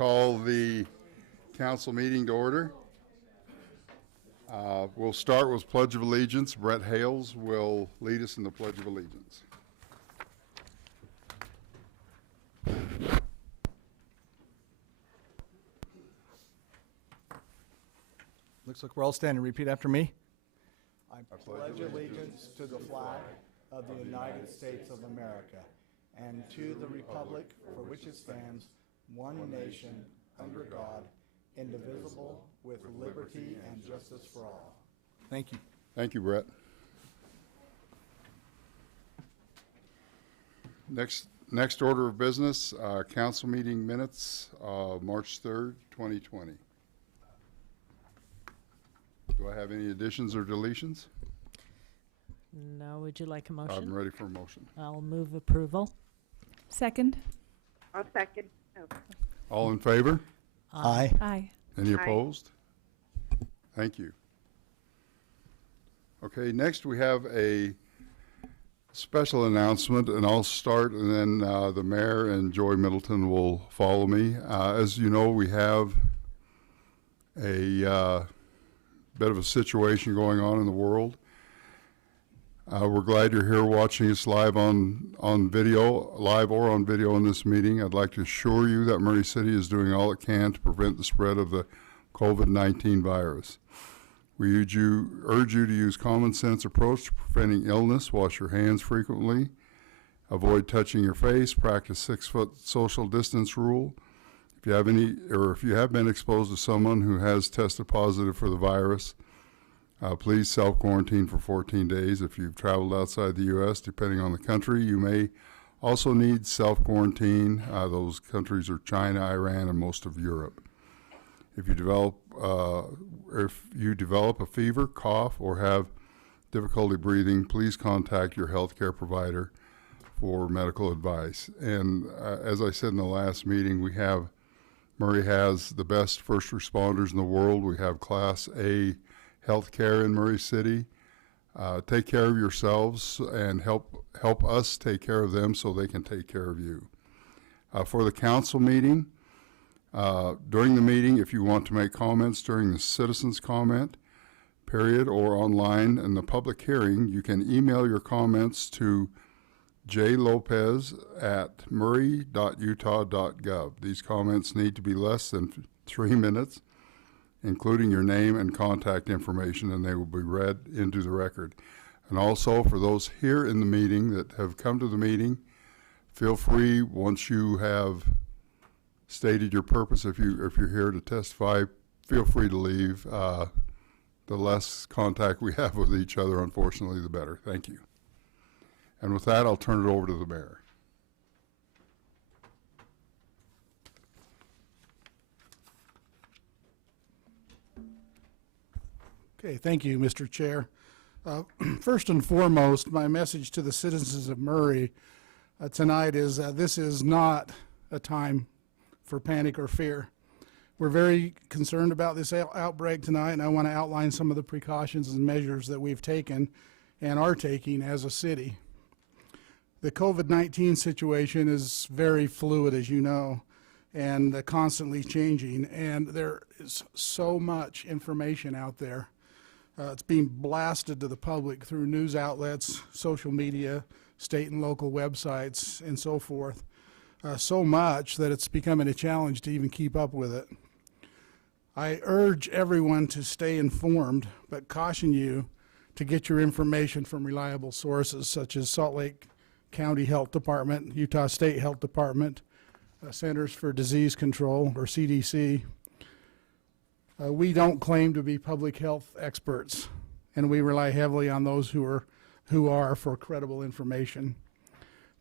Call the council meeting to order. We'll start with Pledge of Allegiance. Brett Hales will lead us in the Pledge of Allegiance. Looks like we're all standing. Repeat after me. I pledge allegiance to the flag of the United States of America and to the republic for which it stands, one nation, under God, indivisible, with liberty and justice for all. Thank you. Thank you, Brett. Next order of business, council meeting minutes, March 3rd, 2020. Do I have any additions or deletions? No, would you like a motion? I'm ready for a motion. I'll move approval. Second. I'll second. Oh. All in favor? Aye. Aye. Any Aye. opposed? Thank you. Okay, next we have a special announcement, and I'll start, and then the mayor and Joy Middleton will follow me. As you know, we have a bit of a situation going on in the world. We're glad you're here watching us live on video, live or on video in this meeting. I'd like to assure you that Murray City is doing all it can to prevent the spread of the COVID-19 virus. We urge you to use common sense approach to preventing illness. Wash your hands frequently. Avoid touching your face. Practice 6-foot social distance rule. If you have been exposed to someone who has tested positive for the virus, please self-quarantine for 14 days. If you've traveled outside the U.S., depending on the country, you may also need self-quarantine. Those countries are China, Iran, and most of Europe. If you develop a fever, cough, or have difficulty breathing, please contact your healthcare provider for medical advice. And as I said in the last meeting, Murray has the best first responders in the world. We have Class A healthcare in Murray City. Take care of yourselves and help us take care of them so they can take care of you. For the council meeting, during the meeting, if you want to make comments during the citizens comment period or online in the public hearing, you can email your comments to jlopez@murray.utah.gov. These comments need to be less than 3 minutes, including your name and contact information, and they will be read into the record. And also, for those here in the meeting that have come to the meeting, feel free, once you have stated your purpose, if you're here to testify, feel free to leave. The less contact we have with each other, unfortunately, the better. Thank you. And with that, I'll turn it over to the mayor. Okay, thank you, Mr. Chair. First and foremost, my message to the citizens of Murray tonight is this is not a time for panic or fear. We're very concerned about this outbreak tonight, and I want to outline some of the precautions and measures that we've taken and are taking as a city. The COVID-19 situation is very fluid, as you know, and constantly changing, and there is so much information out there. It's being blasted to the public through news outlets, social media, state and local websites, and so forth. So much that it's becoming a challenge to even keep up with it. I urge everyone to stay informed, but caution you to get your information from reliable sources such as Salt Lake County Health Department, Utah State Health Department, Centers for Disease Control, or CDC. We don't claim to be public health experts, and we rely heavily on those who are for credible information.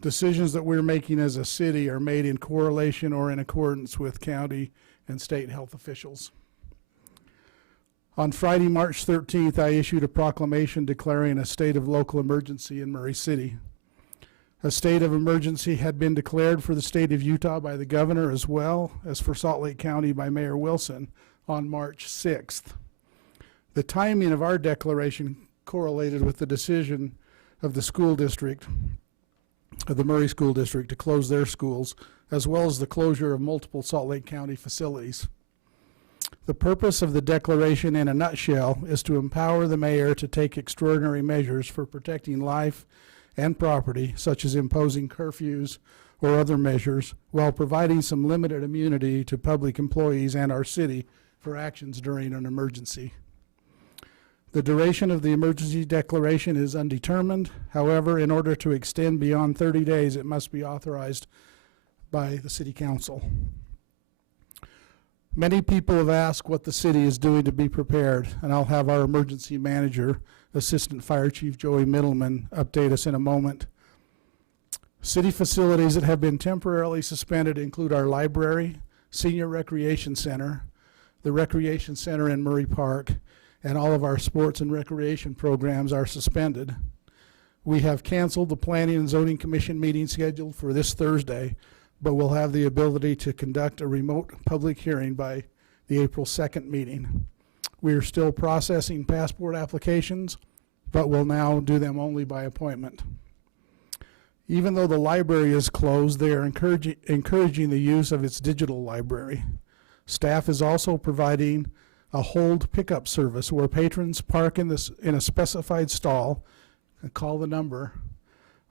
Decisions that we're making as a city are made in correlation or in accordance with county and state health officials. On Friday, March 13th, I issued a proclamation declaring a state of local emergency in Murray City. A state of emergency had been declared for the state of Utah by the governor, as well as for Salt Lake County by Mayor Wilson on March 6th. The timing of our declaration correlated with the decision of the school district, of the Murray School District, to close their schools as well as the closure of multiple Salt Lake County facilities. The purpose of the declaration in a nutshell is to empower the mayor to take extraordinary measures for protecting life and property, such as imposing curfews or other measures, while providing some limited immunity to public employees and our city for actions during an emergency. The duration of the emergency declaration is undetermined. However, in order to extend beyond 30 days, it must be authorized by the City Council. Many people have asked what the city is doing to be prepared, and I'll have our emergency manager, Assistant Fire Chief Joey Middleman, update us in a moment. City facilities that have been temporarily suspended include our library, senior recreation center, the recreation center in Murray Park, and all of our sports and recreation programs are suspended. We have canceled the Planning and Zoning Commission meeting scheduled for this Thursday, but we'll have the ability to conduct a remote public hearing by the April 2nd meeting. We are still processing passport applications, but will now do them only by appointment. Even though the library is closed, they are encouraging the use of its digital library. Staff is also providing a hold pickup service where patrons park in a specified stall and call the number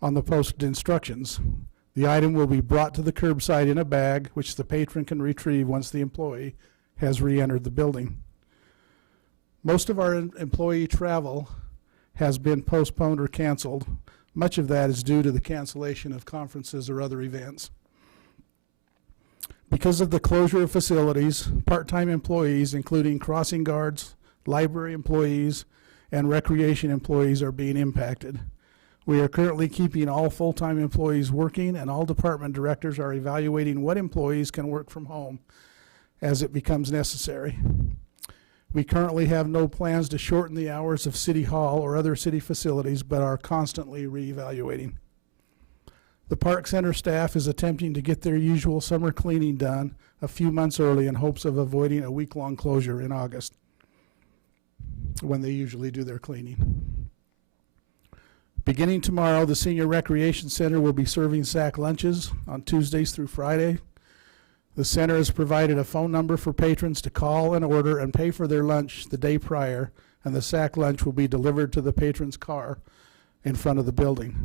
on the posted instructions. The item will be brought to the curbside in a bag, which the patron can retrieve once the employee has re-entered the building. Most of our employee travel has been postponed or canceled. Much of that is due to the cancellation of conferences or other events. Because of the closure of facilities, part-time employees, including crossing guards, library employees, and recreation employees, are being impacted. We are currently keeping all full-time employees working, and all department directors are evaluating what employees can work from home as it becomes necessary. We currently have no plans to shorten the hours of City Hall or other city facilities, but are constantly reevaluating. The Park Center staff is attempting to get their usual summer cleaning done a few months early in hopes of avoiding a week-long closure in August, when they usually do their cleaning. Beginning tomorrow, the Senior Recreation Center will be serving sack lunches on Tuesdays through Friday. The center has provided a phone number for patrons to call and order and pay for their lunch the day prior, and the sack lunch will be delivered to the patron's car in front of the building.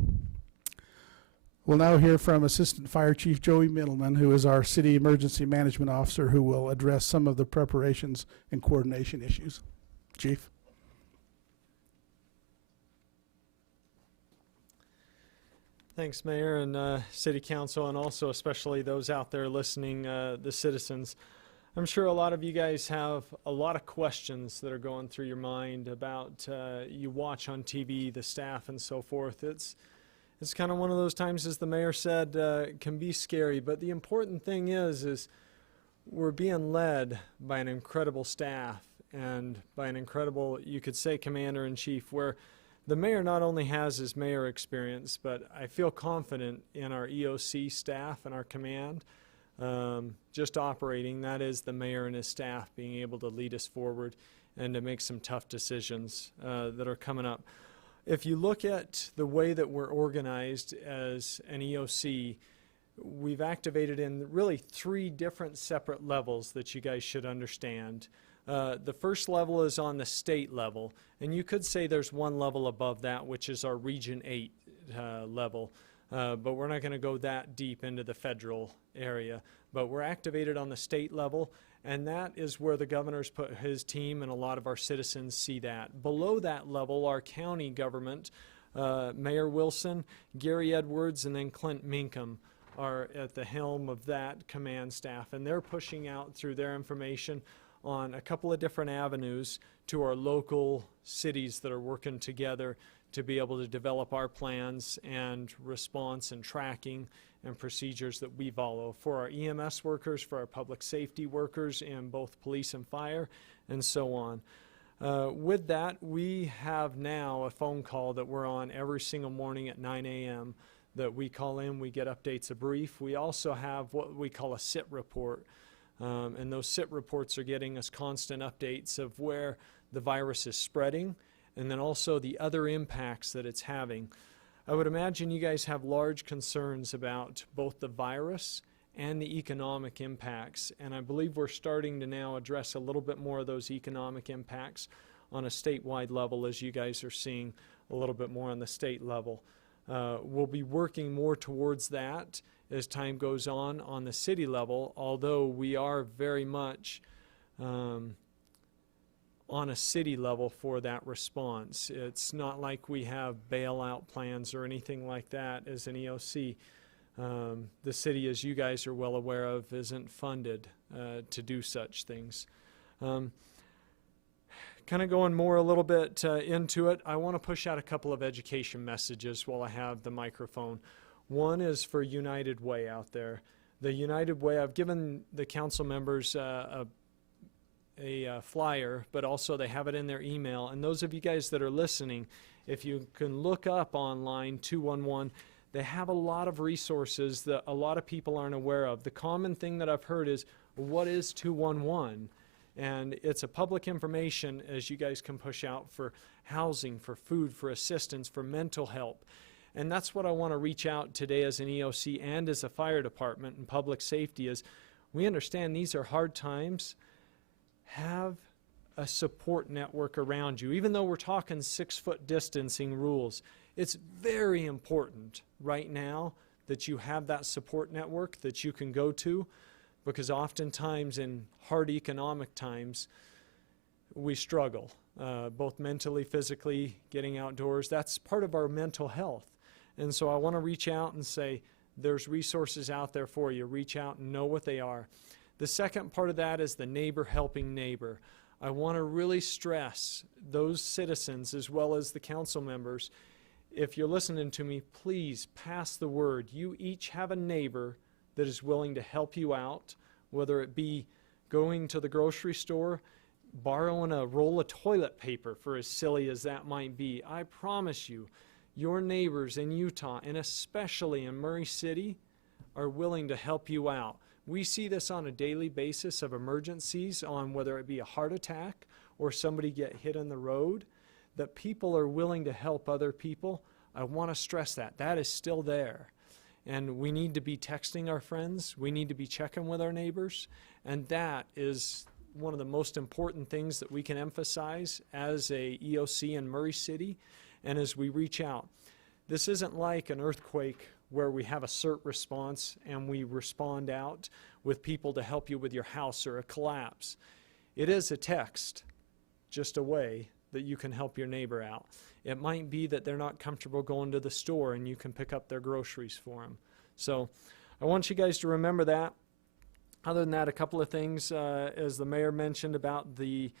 We'll now hear from Assistant Fire Chief Joey Middleman, who is our City Emergency Management Officer, who will address some of the preparations and coordination issues. Chief. Thanks, Mayor and City Council, and also especially those out there listening, the citizens. I'm sure a lot of you guys have a lot of questions that are going through your mind about you watch on TV, the staff and so forth. It's kind of one of those times, as the mayor said, can be scary, but the important thing is we're being led by an incredible staff and by an incredible, you could say, commander-in-chief, where the mayor not only has his mayor experience, but I feel confident in our EOC staff and our command just operating. That is the mayor and his staff being able to lead us forward and to make some tough decisions that are coming up. If you look at the way that we're organized as an EOC, we've activated in really 3 different separate levels that you guys should understand. The first level is on the state level, and you could say there's one level above that, which is our Region 8 level, but we're not going to go that deep into the federal area. But we're activated on the state level, and that is where the governor's put his team, and a lot of our citizens see that. Below that level, our county government, Mayor Wilson, Gary Edwards, and then Clint Minkum are at the helm of that command staff, and they're pushing out through their information on a couple of different avenues to our local cities that are working together to be able to develop our plans and response and tracking and procedures that we follow for our EMS workers, for our public safety workers in both police and fire, and so on. With that, we have now a phone call that we're on every single morning at 9 a.m. that we call in, we get updates, a brief. We also have what we call a SIT report. And those SIT reports are getting us constant updates of where the virus is spreading and then also the other impacts that it's having. I would imagine you guys have large concerns about both the virus and the economic impacts. And I believe we're starting to now address a little bit more of those economic impacts on a statewide level, as you guys are seeing a little bit more on the state level. We'll be working more towards that as time goes on the city level, although we are very much on a city level for that response. It's not like we have bailout plans or anything like that as an EOC. The city, as you guys are well aware of, isn't funded to do such things. Kind of going more a little bit into it, I want to push out a couple of education messages while I have the microphone. One is for United Way out there. The United Way, I've given the council members a flyer, but also they have it in their email. And those of you guys that are listening, if you can look up online 211, they have a lot of resources that a lot of people aren't aware of. The common thing that I've heard is, what is 211? And it's a public information, as you guys can push out, for housing, for food, for assistance, for mental help. And that's what I want to reach out today as an EOC and as a fire department and public safety is, we understand these are hard times. Have a support network around you. Even though we're talking 6-foot distancing rules, it's very important right now that you have that support network that you can go to, because oftentimes in hard economic times, we struggle, both mentally, physically, getting outdoors. That's part of our mental health. And so I want to reach out and say, there's resources out there for you. Reach out and know what they are. The second part of that is the neighbor helping neighbor. I want to really stress those citizens as well as the council members. If you're listening to me, please pass the word. You each have a neighbor that is willing to help you out, whether it be going to the grocery store, borrowing a roll of toilet paper, for as silly as that might be. I promise you, your neighbors in Utah, and especially in Murray City, are willing to help you out. We see this on a daily basis of emergencies, on whether it be a heart attack or somebody get hit on the road, that people are willing to help other people. I want to stress that. That is still there. And we need to be texting our friends. We need to be checking with our neighbors. And that is one of the most important things that we can emphasize as a EOC in Murray City. And as we reach out, this isn't like an earthquake where we have a CERT response and we respond out with people to help you with your house, or a collapse. It is a text, just a way that you can help your neighbor out. It might be that they're not comfortable going to the store and you can pick up their groceries for them. So I want you guys to remember that. Other than that, a couple of things, as the mayor mentioned about the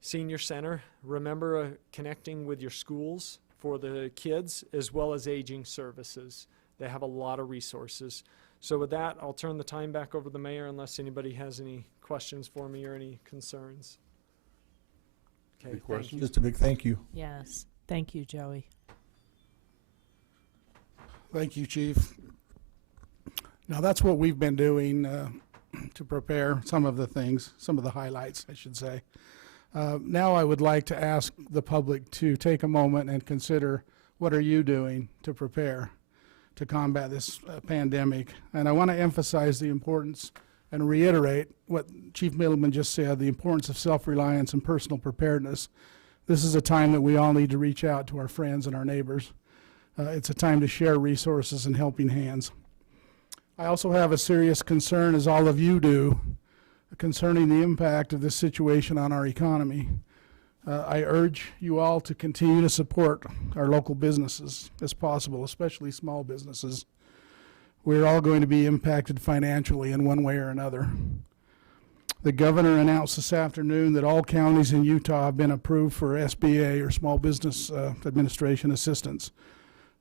senior center. Remember connecting with your schools for the kids, as well as aging services. They have a lot of resources. So with that, I'll turn the time back over to the mayor unless anybody has any questions for me or any concerns. Okay, Any thank you. questions? Just a big thank you. Yes. Thank you, Joey. Thank you, Chief. Now, that's what we've been doing to prepare some of the things, some of the highlights, I should say. Now I would like to ask the public to take a moment and consider, what are you doing to prepare to combat this pandemic? And I want to emphasize the importance and reiterate what Chief Middleman just said, the importance of self-reliance and personal preparedness. This is a time that we all need to reach out to our friends and our neighbors. It's a time to share resources and helping hands. I also have a serious concern, as all of you do, concerning the impact of this situation on our economy. I urge you all to continue to support our local businesses as possible, especially small businesses. We're all going to be impacted financially in one way or another. The governor announced this afternoon that all counties in Utah have been approved for SBA, or Small Business Administration assistance.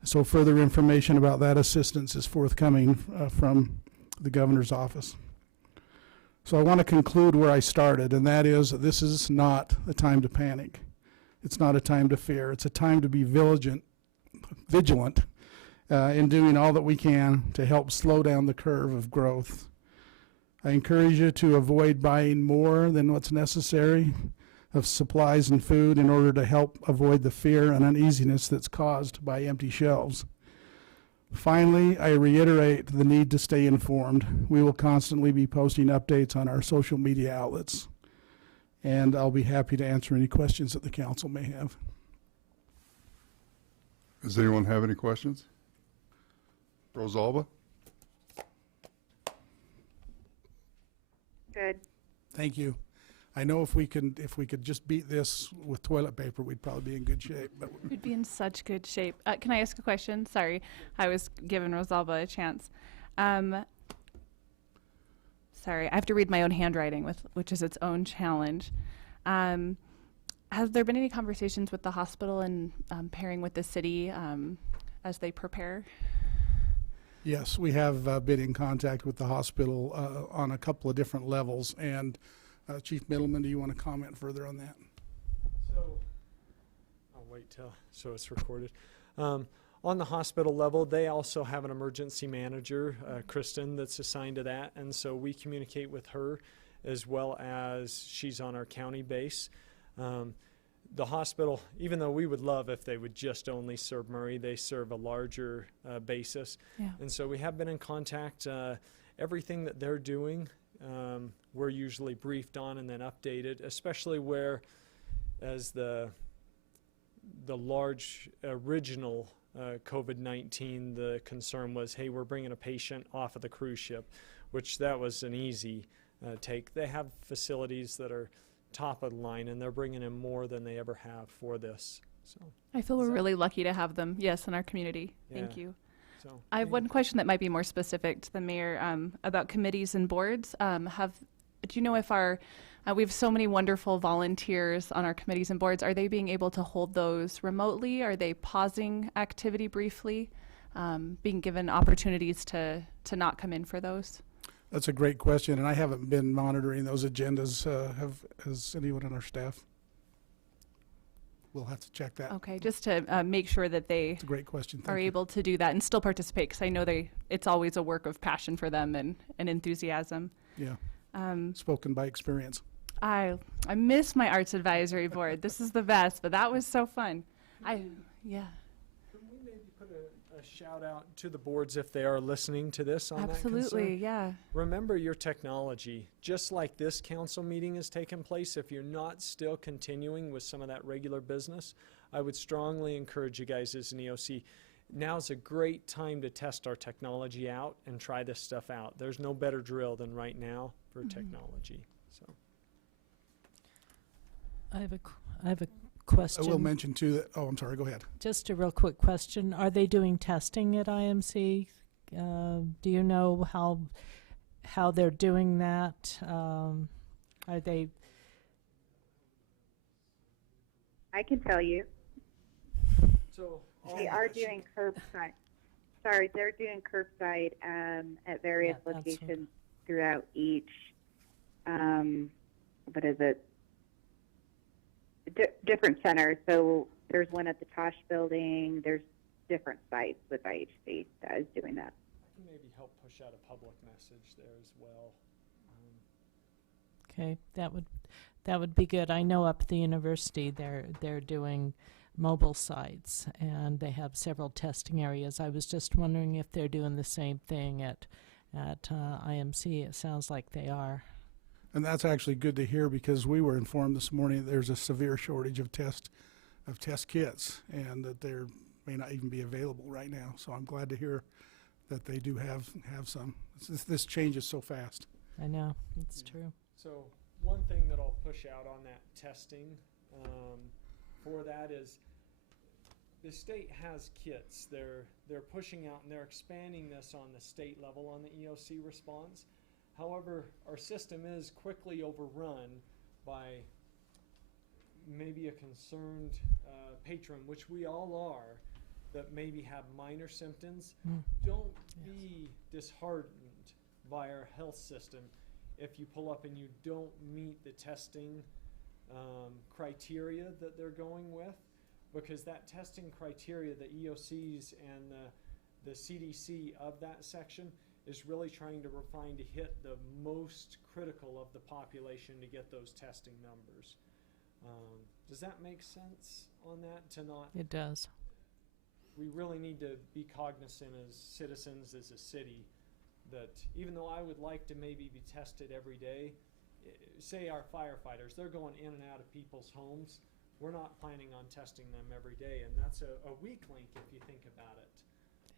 So further information about that assistance is forthcoming from the governor's office. So I want to conclude where I started, and that is that this is not a time to panic. It's not a time to fear. It's a time to be vigilant in doing all that we can to help slow down the curve of growth. I encourage you to avoid buying more than what's necessary of supplies and food in order to help avoid the fear and uneasiness that's caused by empty shelves. Finally, I reiterate the need to stay informed. We will constantly be posting updates on our social media outlets, and I'll be happy to answer any questions that the council may have. Does anyone have any questions? Rosalba? Good. Thank you. I know if we could just beat this with toilet paper, we'd probably be in good shape, but We'd be in such good shape. Can I ask a question? Sorry, I was giving Rosalba a chance. Sorry, I have to read my own handwriting, which is its own challenge. Has there been any conversations with the hospital and pairing with the city as they prepare? yes, we have been in contact with the hospital on a couple of different levels. And Chief Middleman, do you want to comment further on that? So, I'll wait so it's recorded. On the hospital level, they also have an emergency manager, Kristen, that's assigned to that, and so we communicate with her as well as she's on our county base. The hospital, even though we would love if they would just only serve Murray, they serve a larger basis. Yeah. And so we have been in contact. Everything that they're doing, we're usually briefed on and then updated, especially where as the large original COVID-19, the concern was, hey, we're bringing a patient off of the cruise ship, which that was an easy take. They have facilities that are top of the line, and they're bringing in more than they ever have for this. So, I feel we're really lucky to have them, yes, in our community. Thank Yeah. you. so I have one question that might be more specific to the mayor about committees and boards. Do you know if we have so many wonderful volunteers on our committees and boards. Are they being able to hold those remotely? Are they pausing activity briefly, being given opportunities to not come in for those? That's a great question, and I haven't been monitoring those agendas. Has anyone on our staff? We'll have to check that. Okay, just to make sure that they It's a great question. are Thank you. able to do that and still participate, because I know it's always a work of passion for them and enthusiasm. Yeah, spoken by experience. I miss my arts advisory board. This is the best, but that was so fun. Yeah. Can we maybe put a shout out to the boards if they are listening to this on that Absolutely, concern? yeah. Remember your technology. Just like this council meeting has taken place, if you're not still continuing with some of that regular business, I would strongly encourage you guys as an EOC. Now's a great time to test our technology out and try this stuff out. There's no better drill than right now for technology. So. I have a question. I will mention too that, oh, I'm sorry, go ahead. Just a real quick question. Are they doing testing at IMC? Do you know how they're doing that? Are they? I can tell you. So They are doing curbside. Sorry, they're doing curbside at various Yeah, that's what- locations throughout each, what is it? Different centers. So there's one at the Tosh building. There's different sites with IHC that is doing that. I can maybe help push out a public message there as well. Okay, that would be good. I know up at the university they're doing mobile sites and they have several testing areas. I was just wondering if they're doing the same thing at IMC. It sounds like they are. And that's actually good to hear, because we were informed this morning that there's a severe shortage of test kits, and that there may not even be available right now. So I'm glad to hear that they do have some. This changes so fast. I know, it's Yeah. true. So one thing that I'll push out on that testing for that is the state has kits. They're pushing out and they're expanding this on the state level on the EOC response. However, our system is quickly overrun by maybe a concerned patron, which we all are, that maybe have minor symptoms. Don't be disheartened by our health system if you pull up and you don't meet the testing criteria that they're going with, because that testing criteria, the EOCs and the CDC of that section is really trying to refine to hit the most critical of the population to get those testing numbers. Does that make sense on that? To not It does. we really need to be cognizant as citizens, as a city, that even though I would like to maybe be tested every day, say our firefighters, they're going in and out of people's homes. We're not planning on testing them every day, and that's a weak link if you think about it.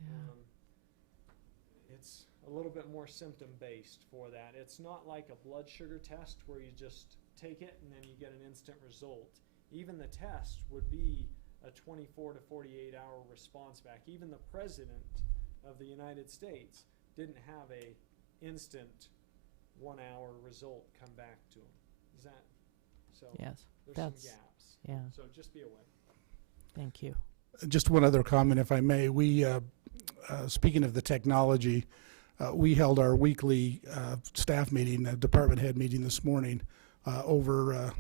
Yeah. It's a little bit more symptom-based for that. It's not like a blood sugar test where you just take it and then you get an instant result. Even the test would be a 24 to 48 hour response back. Even the president of the United States didn't have a instant 1 hour result come back to him. Is that so? Yes, There's some that's, gaps. yeah, So just be aware. thank you. Just one other comment, if I may. We, speaking of the technology, we held our weekly staff meeting, department head meeting this morning over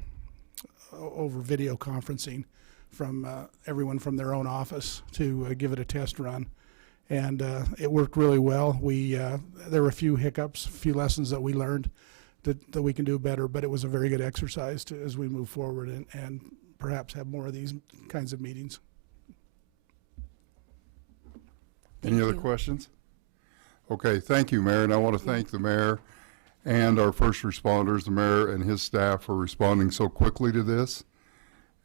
video conferencing from everyone from their own office to give it a test run. And it worked really well. There were a few hiccups, a few lessons that we learned that we can do better, but it was a very good exercise as we move forward and perhaps have more of these kinds of meetings. Any Thank other you. questions? Okay, thank you, Mayor, and I want to thank the mayor and our first responders, the mayor and his staff, for responding so quickly to this.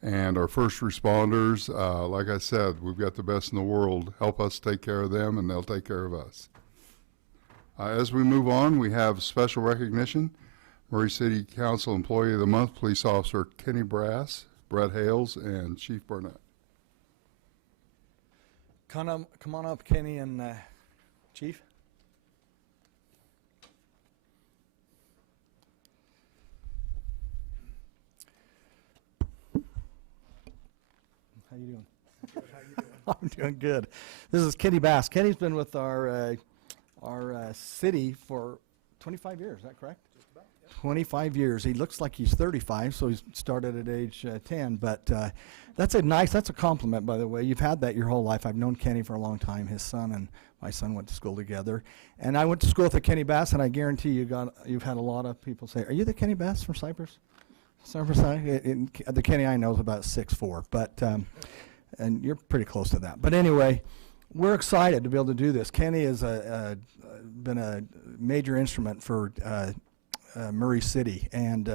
And our first responders, like I said, we've got the best in the world. Help us take care of them, and they'll take care of us. As we move on, we have special recognition. Murray City Council Employee of the Month, Police Officer Kenny Brass, Brett Hales, and Chief Burnett. Come on up, Kenny and Chief. How you doing? I'm doing good. This is Kenny Bass. Kenny's been with our city for 25 years. Is that correct? Just about. Yep. 25 years. He looks like he's 35, so he's started at age 10. But that's a compliment, by the way. You've had that your whole life. I've known Kenny for a long time. His son and my son went to school together, and I went to school with a Kenny Bass, and I guarantee you've had a lot of people say, "Are you the Kenny Bass from Cypress?" Cypress, the Kenny I know is about 6'4", but and you're pretty close to that. But anyway, we're excited to be able to do this. Kenny has been a major instrument for Murray City and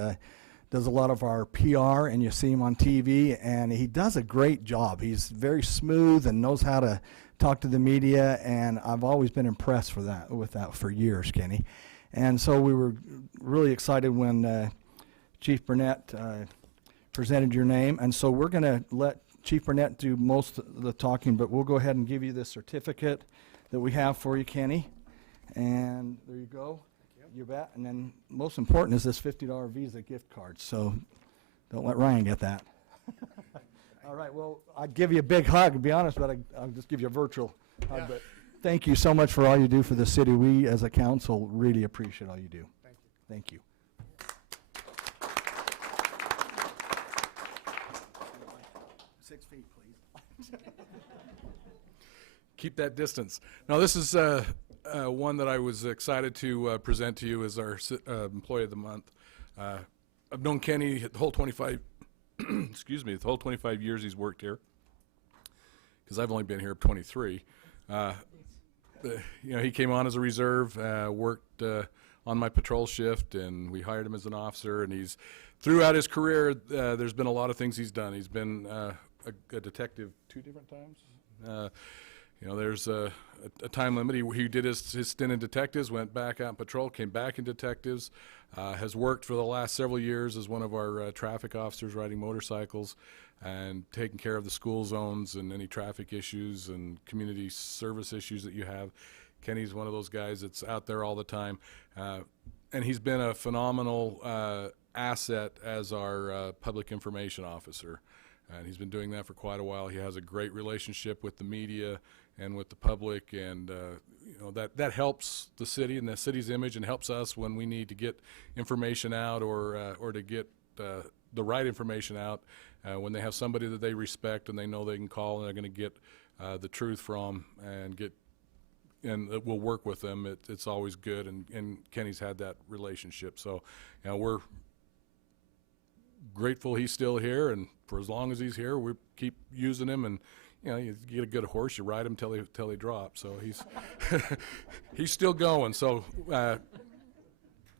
does a lot of our PR, and you see him on TV, and he does a great job. He's very smooth and knows how to talk to the media, and I've always been impressed with that for years, Kenny. And so we were really excited when Chief Burnett presented your name, and so we're going to let Chief Burnett do most of the talking, but we'll go ahead and give you the certificate that we have for you, Kenny. And there you go. You bet. And then most important is this $50 Visa gift card, so don't let Ryan get that. All right, well, I'd give you a big hug, to be honest, but I'll just give you a virtual hug. But thank you so much for all you do for the city. We, as a council, really appreciate all you do. Thank you. 6 feet, please. Keep that distance. Now, this is one that I was excited to present to you as our Employee of the Month. I've known Kenny the whole 25, excuse me, the whole 25 years he's worked here, because I've only been here 23. He came on as a reserve, worked on my patrol shift, and we hired him as an officer. And he's, throughout his career, there's been a lot of things he's done. He's been a detective 2 different times. There's a time limit. He did his stint in detectives, went back out in patrol, came back in detectives, has worked for the last several years as one of our traffic officers riding motorcycles and taking care of the school zones and any traffic issues and community service issues that you have. Kenny's one of those guys that's out there all the time. And he's been a phenomenal asset as our public information officer. And he's been doing that for quite a while. He has a great relationship with the media and with the public, and that helps the city and the city's image, and helps us when we need to get information out or to get the right information out. When they have somebody that they respect and they know they can call and they're going to get the truth from and it will work with them, it's always good. And Kenny's had that relationship, so we're grateful he's still here, and for as long as he's here, we keep using him. And you know, you get a good horse, you ride him till he drops. So he's he's still going. So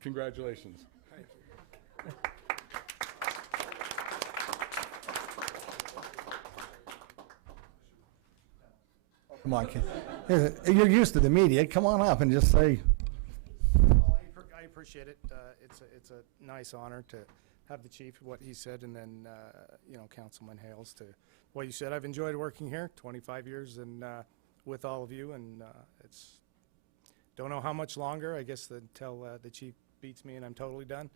congratulations. Come on, Ken. You're used to the media. Come on up and just say, Well, I appreciate it. It's a nice honor to have the chief, what he said, and then, Councilman Hales to what you said. I've enjoyed working here, 25 years, and with all of you, and don't know how much longer, I guess, until the chief beats me and I'm totally done,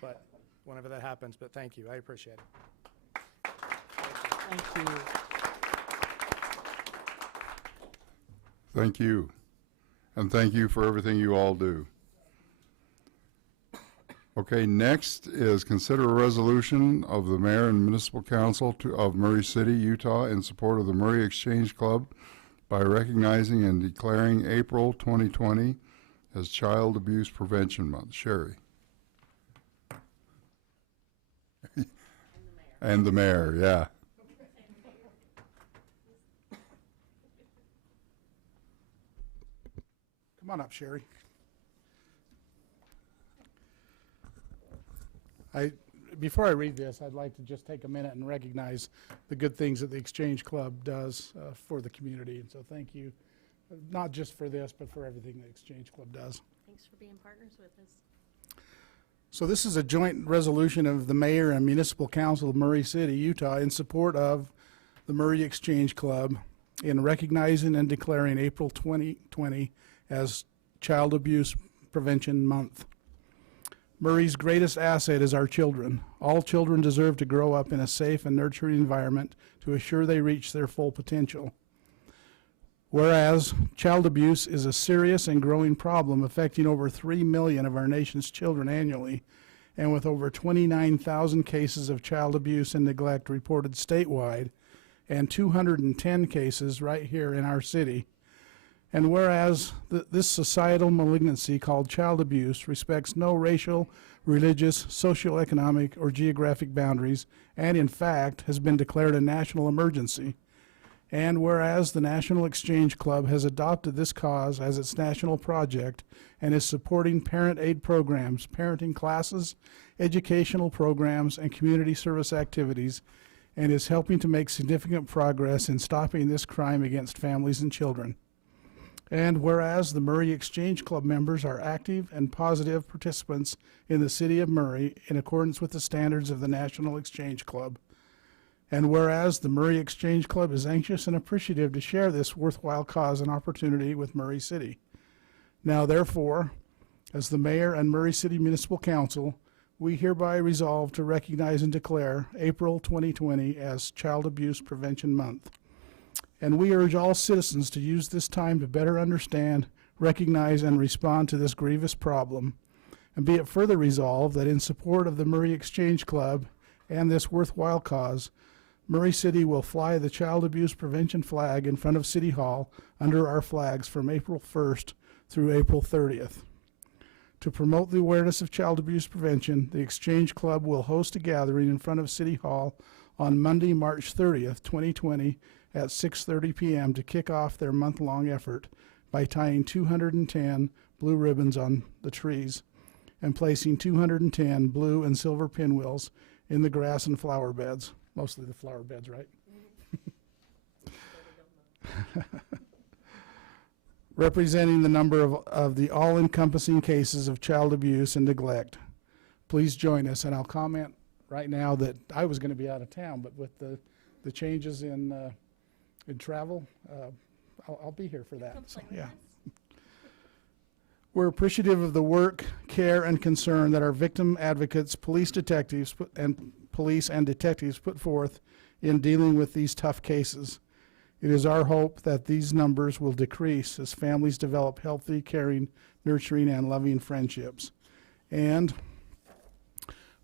but whenever that happens. But thank you. I appreciate it. Thank you. Thank you. And thank you for everything you all do. Okay, next is consider a resolution of the mayor and municipal council of Murray City, Utah, in support of the Murray Exchange Club by recognizing and declaring April 2020 as Child Abuse Prevention Month. Sherry. And the mayor, yeah. Come on up, Sherry. Before I read this, I'd like to just take a minute and recognize the good things that the Exchange Club does for the community. And so thank you, not just for this, but for everything the Exchange Club does. Thanks for being partners with us. So this is a joint resolution of the mayor and municipal council of Murray City, Utah, in support of the Murray Exchange Club in recognizing and declaring April 2020 as Child Abuse Prevention Month. Murray's greatest asset is our children. All children deserve to grow up in a safe and nurturing environment to assure they reach their full potential. Whereas child abuse is a serious and growing problem affecting over 3 million of our nation's children annually, and with over 29,000 cases of child abuse and neglect reported statewide, and 210 cases right here in our city. And whereas this societal malignancy called child abuse respects no racial, religious, socioeconomic, or geographic boundaries, and in fact has been declared a national emergency. And whereas the National Exchange Club has adopted this cause as its national project and is supporting parent aid programs, parenting classes, educational programs, and community service activities, and is helping to make significant progress in stopping this crime against families and children. And whereas the Murray Exchange Club members are active and positive participants in the city of Murray in accordance with the standards of the National Exchange Club. And whereas the Murray Exchange Club is anxious and appreciative to share this worthwhile cause and opportunity with Murray City. Now therefore, as the Mayor and Murray City Municipal Council, we hereby resolve to recognize and declare April 2020 as Child Abuse Prevention Month. And we urge all citizens to use this time to better understand, recognize, and respond to this grievous problem. And be it further resolved that in support of the Murray Exchange Club and this worthwhile cause, Murray City will fly the Child Abuse Prevention flag in front of City Hall under our flags from April 1st through April 30th. To promote the awareness of child abuse prevention, the Exchange Club will host a gathering in front of City Hall on Monday, March 30th, 2020 at 6:30 p.m. to kick off their month-long effort by tying 210 blue ribbons on the trees and placing 210 blue and silver pinwheels in the grass and flower beds. Mostly the flower beds, right? Representing the number of the all-encompassing cases of child abuse and neglect. Please join us, and I'll comment right now that I was going to be out of town, but with the changes in travel, I'll be here for that. So, yeah. We're appreciative of the work, care, and concern that our victim advocates, police and detectives put forth in dealing with these tough cases. It is our hope that these numbers will decrease as families develop healthy, caring, nurturing, and loving friendships. And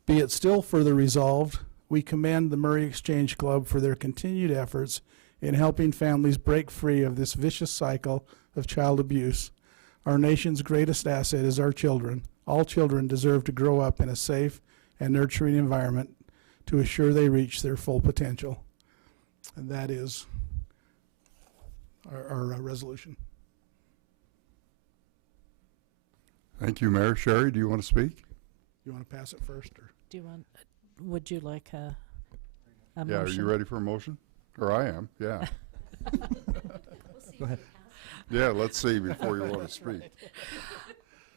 be it still further resolved, we commend the Murray Exchange Club for their continued efforts in helping families break free of this vicious cycle of child abuse. Our nation's greatest asset is our children. All children deserve to grow up in a safe and nurturing environment to assure they reach their full potential. And that is our resolution. Thank you, Mayor. Sherry, do you want to speak? You want to pass it first, or? Do you want, would you like a Yeah, are you motion? ready for a motion? Or I am, yeah. Go ahead. Yeah, let's see before you want to speak.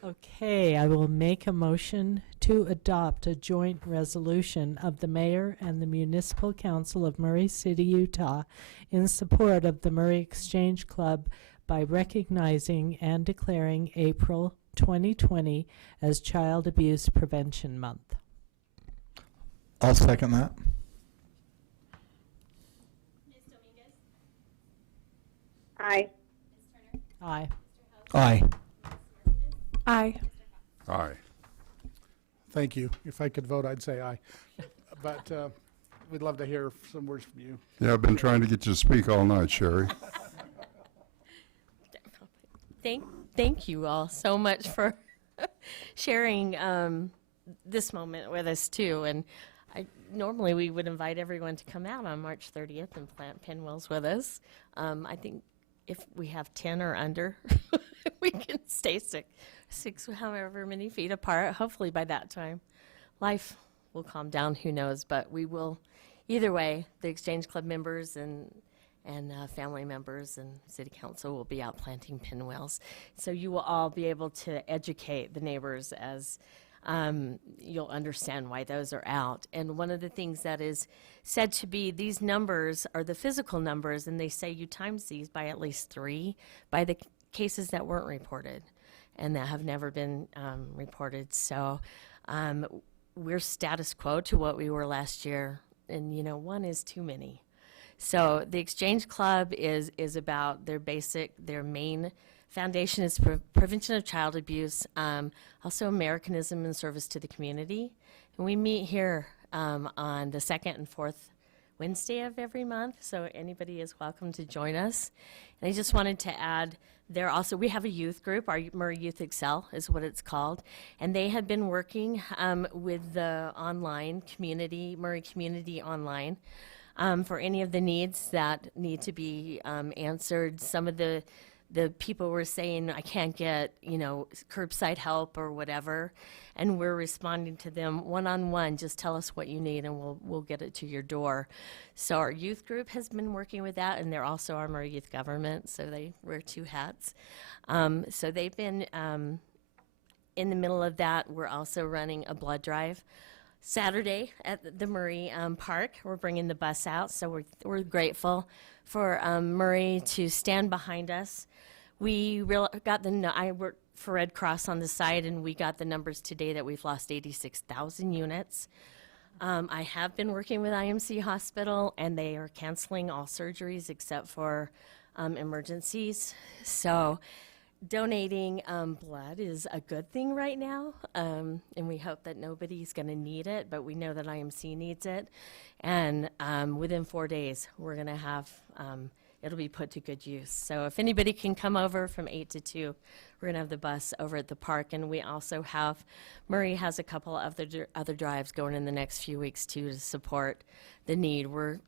Okay, I will make a motion to adopt a joint resolution of the mayor and the municipal council of Murray City, Utah in support of the Murray Exchange Club by recognizing and declaring April 2020 as Child Abuse Prevention Month. I'll second that. Aye. Aye. Aye. Aye. Aye. Thank you. If I could vote, I'd say aye. But we'd love to hear some words from you. Yeah, I've been trying to get you to speak all night, Sherry. Thank you all so much for sharing this moment with us too. And normally we would invite everyone to come out on March 30th and plant pinwheels with us. I think if we have 10 or under, we can stay six, however many feet apart. Hopefully by that time, life will calm down. Who knows? But we will. Either way, the Exchange Club members and family members and city council will be out planting pinwheels. So you will all be able to educate the neighbors as you'll understand why those are out. And one of the things that is said to be these numbers are the physical numbers, and they say you times these by at least 3 by the cases that weren't reported and that have never been reported. So we're status quo to what we were last year, and you know, 1 is too many. So the Exchange Club is about their main foundation is prevention of child abuse, also Americanism and service to the community. And we meet here on the 2nd and 4th Wednesday of every month, so anybody is welcome to join us. And I just wanted to add, we have a youth group, our Murray Youth Excel is what it's called, and they have been working with the online community, Murray Community Online, for any of the needs that need to be answered. Some of the people were saying, I can't get, curbside help or whatever, and we're responding to them one-on-one. Just tell us what you need and we'll get it to your door. So our youth group has been working with that, and they're also our Murray Youth Government, so they wear 2 hats. So they've been in the middle of that. We're also running a blood drive Saturday at the Murray Park. We're bringing the bus out, so we're grateful for Murray to stand behind us. I work for Red Cross on the side, and we got the numbers today that we've lost 86,000 units. I have been working with IMC Hospital, and they are canceling all surgeries except for emergencies. So donating blood is a good thing right now, and we hope that nobody's going to need it, but we know that IMC needs it. And within 4 days, we're going to have it'll be put to good use. So if anybody can come over from 8 to 2, we're going to have the bus over at the park. And we also have, Murray has a couple of other drives going in the next few weeks too to support the need. We're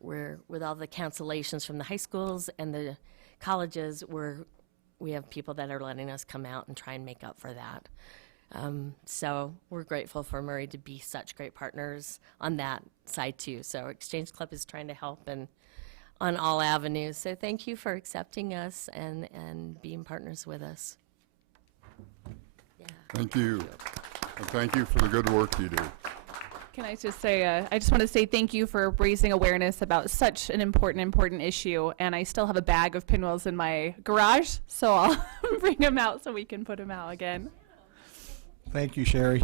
with all the cancellations from the high schools and the colleges, we have people that are letting us come out and try and make up for that. So we're grateful for Murray to be such great partners on that side too. So Exchange Club is trying to help and on all avenues. So thank you for accepting us and being partners with us. Yeah. Thank you. And thank you for the good work you do. Can I just say, I just want to say thank you for raising awareness about such an important issue. And I still have a bag of pinwheels in my garage, so I'll bring them out so we can put them out again. Thank you, Sherry.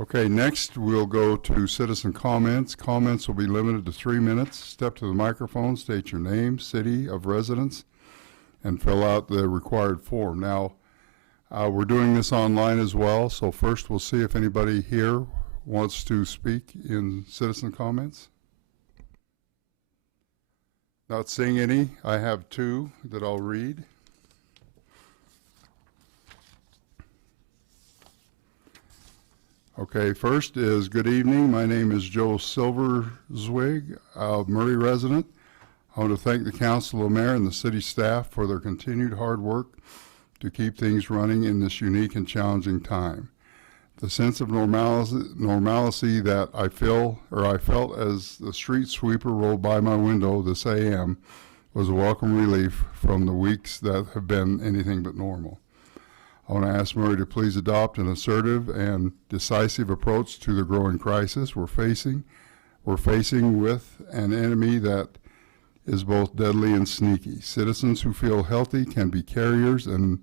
Okay, next we'll go to citizen comments. Comments will be limited to 3 minutes. Step to the microphone, state your name, city of residence, and fill out the required form. Now, we're doing this online as well, so first we'll see if anybody here wants to speak in citizen comments. Not seeing any. I have 2 that I'll read. Okay, first is good evening. My name is Joe Silverzwig, a Murray resident. I want to thank the Council of Mayor and the city staff for their continued hard work to keep things running in this unique and challenging time. The sense of normalcy that I felt as the street sweeper rolled by my window this AM was a welcome relief from the weeks that have been anything but normal. I want to ask Murray to please adopt an assertive and decisive approach to the growing crisis we're facing with an enemy that is both deadly and sneaky. Citizens who feel healthy can be carriers, and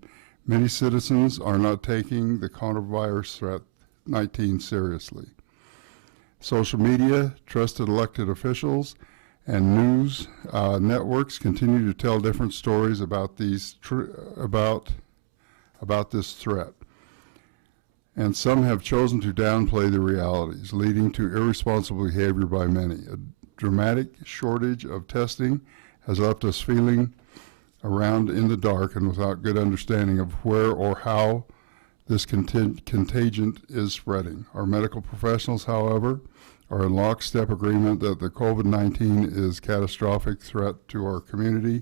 many citizens are not taking the coronavirus threat 19 seriously. Social media, trusted elected officials, and news networks continue to tell different stories about this threat, and some have chosen to downplay the realities, leading to irresponsible behavior by many. A dramatic shortage of testing has left us feeling around in the dark and without good understanding of where or how this contagion is spreading. Our medical professionals, however, are in lockstep agreement that the COVID-19 is a catastrophic threat to our community,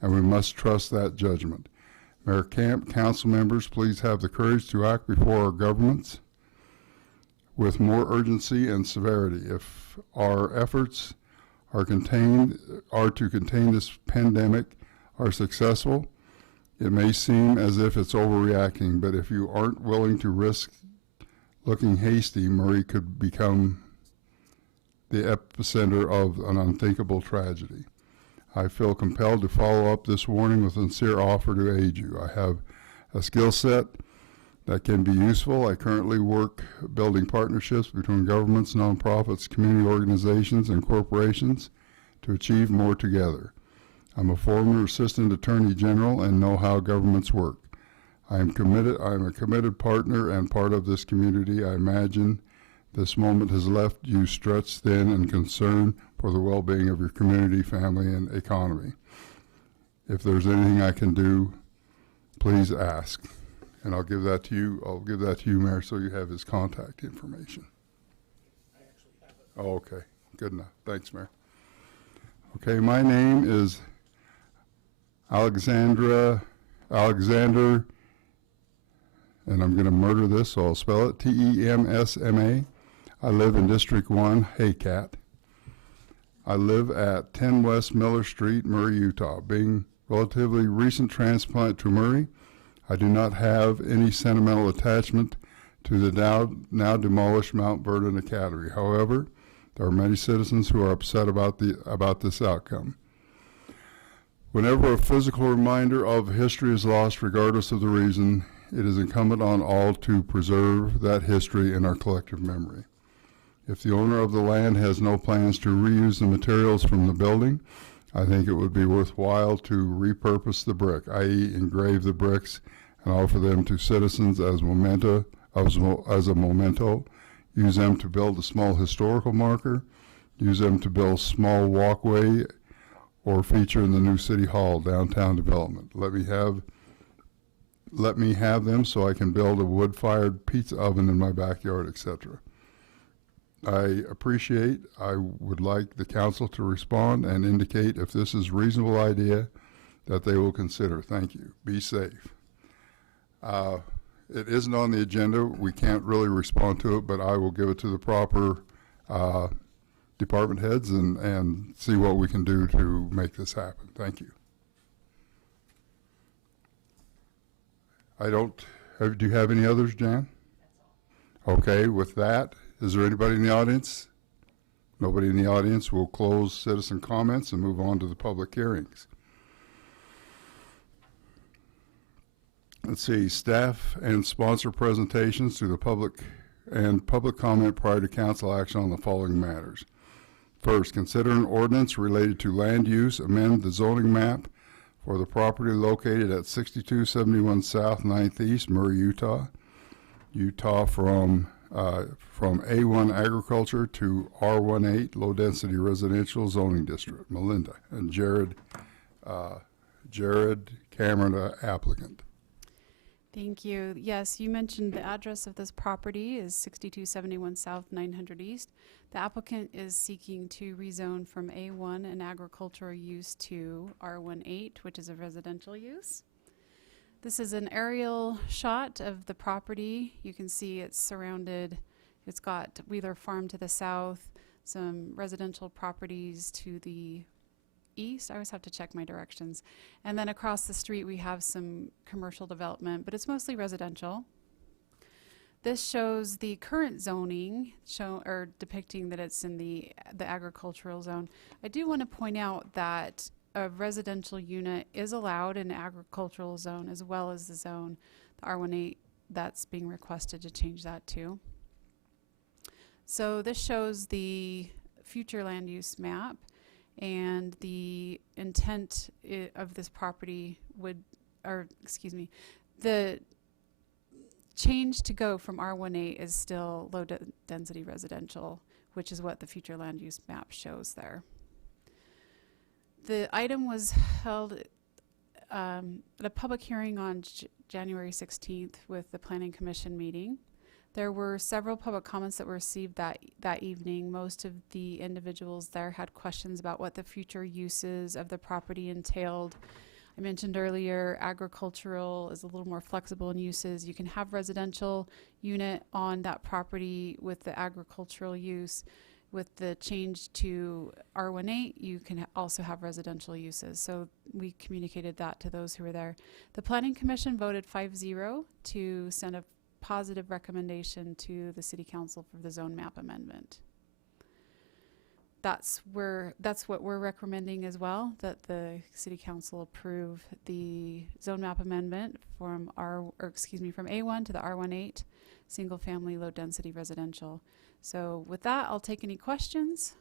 and we must trust that judgment. Mayor Camp, council members, please have the courage to act before our governments with more urgency and severity. If our efforts are to contain this pandemic are successful, it may seem as if it's overreacting, but if you aren't willing to risk looking hasty, Murray could become the epicenter of an unthinkable tragedy. I feel compelled to follow up this warning with a sincere offer to aid you. I have a skill set that can be useful. I currently work building partnerships between governments, nonprofits, community organizations, and corporations to achieve more together. I'm a former assistant attorney general and know how governments work. I'm a committed partner and part of this community. I imagine this moment has left you stretched thin and concerned for the well-being of your community, family, and economy. If there's anything I can do, please ask. And I'll give that to you. I'll give that to you, Mayor, so you have his contact information. I actually have it. Oh, okay. Good enough. Thanks, Mayor. Okay, my name is Alexander, and I'm going to murder this, so I'll spell it, Temsma. I live in District 1, Haycat. I live at 10 West Miller Street, Murray, Utah. Being relatively recent transplant to Murray, I do not have any sentimental attachment to the now demolished Mount Vernon Academy. However, there are many citizens who are upset about this outcome. Whenever a physical reminder of history is lost, regardless of the reason, it is incumbent on all to preserve that history in our collective memory. If the owner of the land has no plans to reuse the materials from the building, I think it would be worthwhile to repurpose the brick, i.e. engrave the bricks and offer them to citizens as a memento, use them to build a small historical marker, use them to build small walkway or feature in the new City Hall downtown development. Let me have them so I can build a wood-fired pizza oven in my backyard, etc. I would like the council to respond and indicate if this is a reasonable idea that they will consider. Thank you. Be safe. It isn't on the agenda. We can't really respond to it, but I will give it to the proper department heads and see what we can do to make this happen. Thank you. Do you have any others, Jan? Okay, with that, is there anybody in the audience? Nobody in the audience. We'll close citizen comments and move on to the public hearings. Let's see, staff and sponsor presentations to the public and public comment prior to council action on the following matters. First, consider an ordinance related to land use, amend the zoning map for the property located at 6271 South 9th East, Murray, Utah. From A1 agriculture to R18 low density residential zoning district. Melinda and Jared Cameron, applicant. Thank you. Yes, you mentioned the address of this property is 6271 South 900 East. The applicant is seeking to rezone from A1, an agricultural use, to R18, which is a residential use. This is an aerial shot of the property. You can see it's surrounded, it's got Wheeler Farm to the south, some residential properties to the east. I always have to check my directions. And then across the street we have some commercial development, but it's mostly residential. This shows the current zoning, depicting that it's in the agricultural zone. I do want to point out that a residential unit is allowed in the agricultural zone as well as the zone, the R18, that's being requested to change that too. So this shows the future land use map, and the intent of this property the change to go from R18 is still low density residential, which is what the future land use map shows there. The item was held at a public hearing on January 16th with the Planning Commission meeting. There were several public comments that were received that evening. Most of the individuals there had questions about what the future uses of the property entailed. I mentioned earlier, agricultural is a little more flexible in uses. You can have residential unit on that property with the agricultural use. With the change to R18, you can also have residential uses. So we communicated that to those who were there. The Planning Commission voted 5-0 to send a positive recommendation to the City Council for the zone map amendment. That's what we're recommending as well, that the City Council approve the zone map amendment from from A1 to the R18, single family low density residential. So with that, I'll take any questions.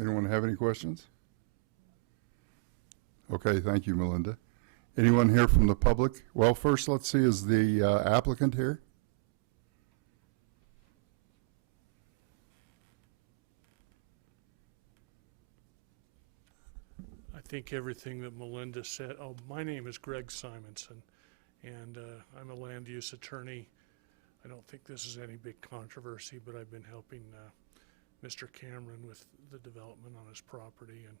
Anyone have any questions? Okay, thank you, Melinda. Anyone here from the public? Well, first, let's see, is the applicant here? I think everything that Melinda said. Oh, my name is Greg Simonson, and I'm a land use attorney. I don't think this is any big controversy, but I've been helping Mr. Cameron with the development on his property, and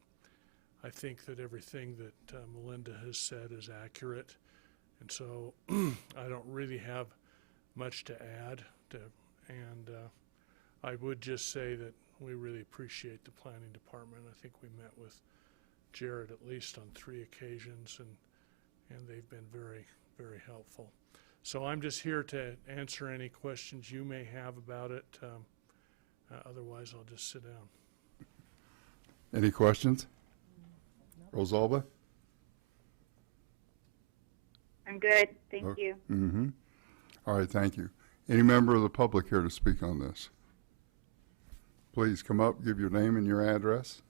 I think that everything that Melinda has said is accurate, and so I don't really have much to add. I would just say that we really appreciate the planning department. I think we met with Jared at least on 3 occasions, and they've been very, very helpful. So I'm just here to answer any questions you may have about it. Otherwise, I'll just sit down. Any questions? Rosalba? I'm good, thank you. Mm-hmm. All right, thank you. Any member of the public here to speak on this? Please come up, give your name and your address.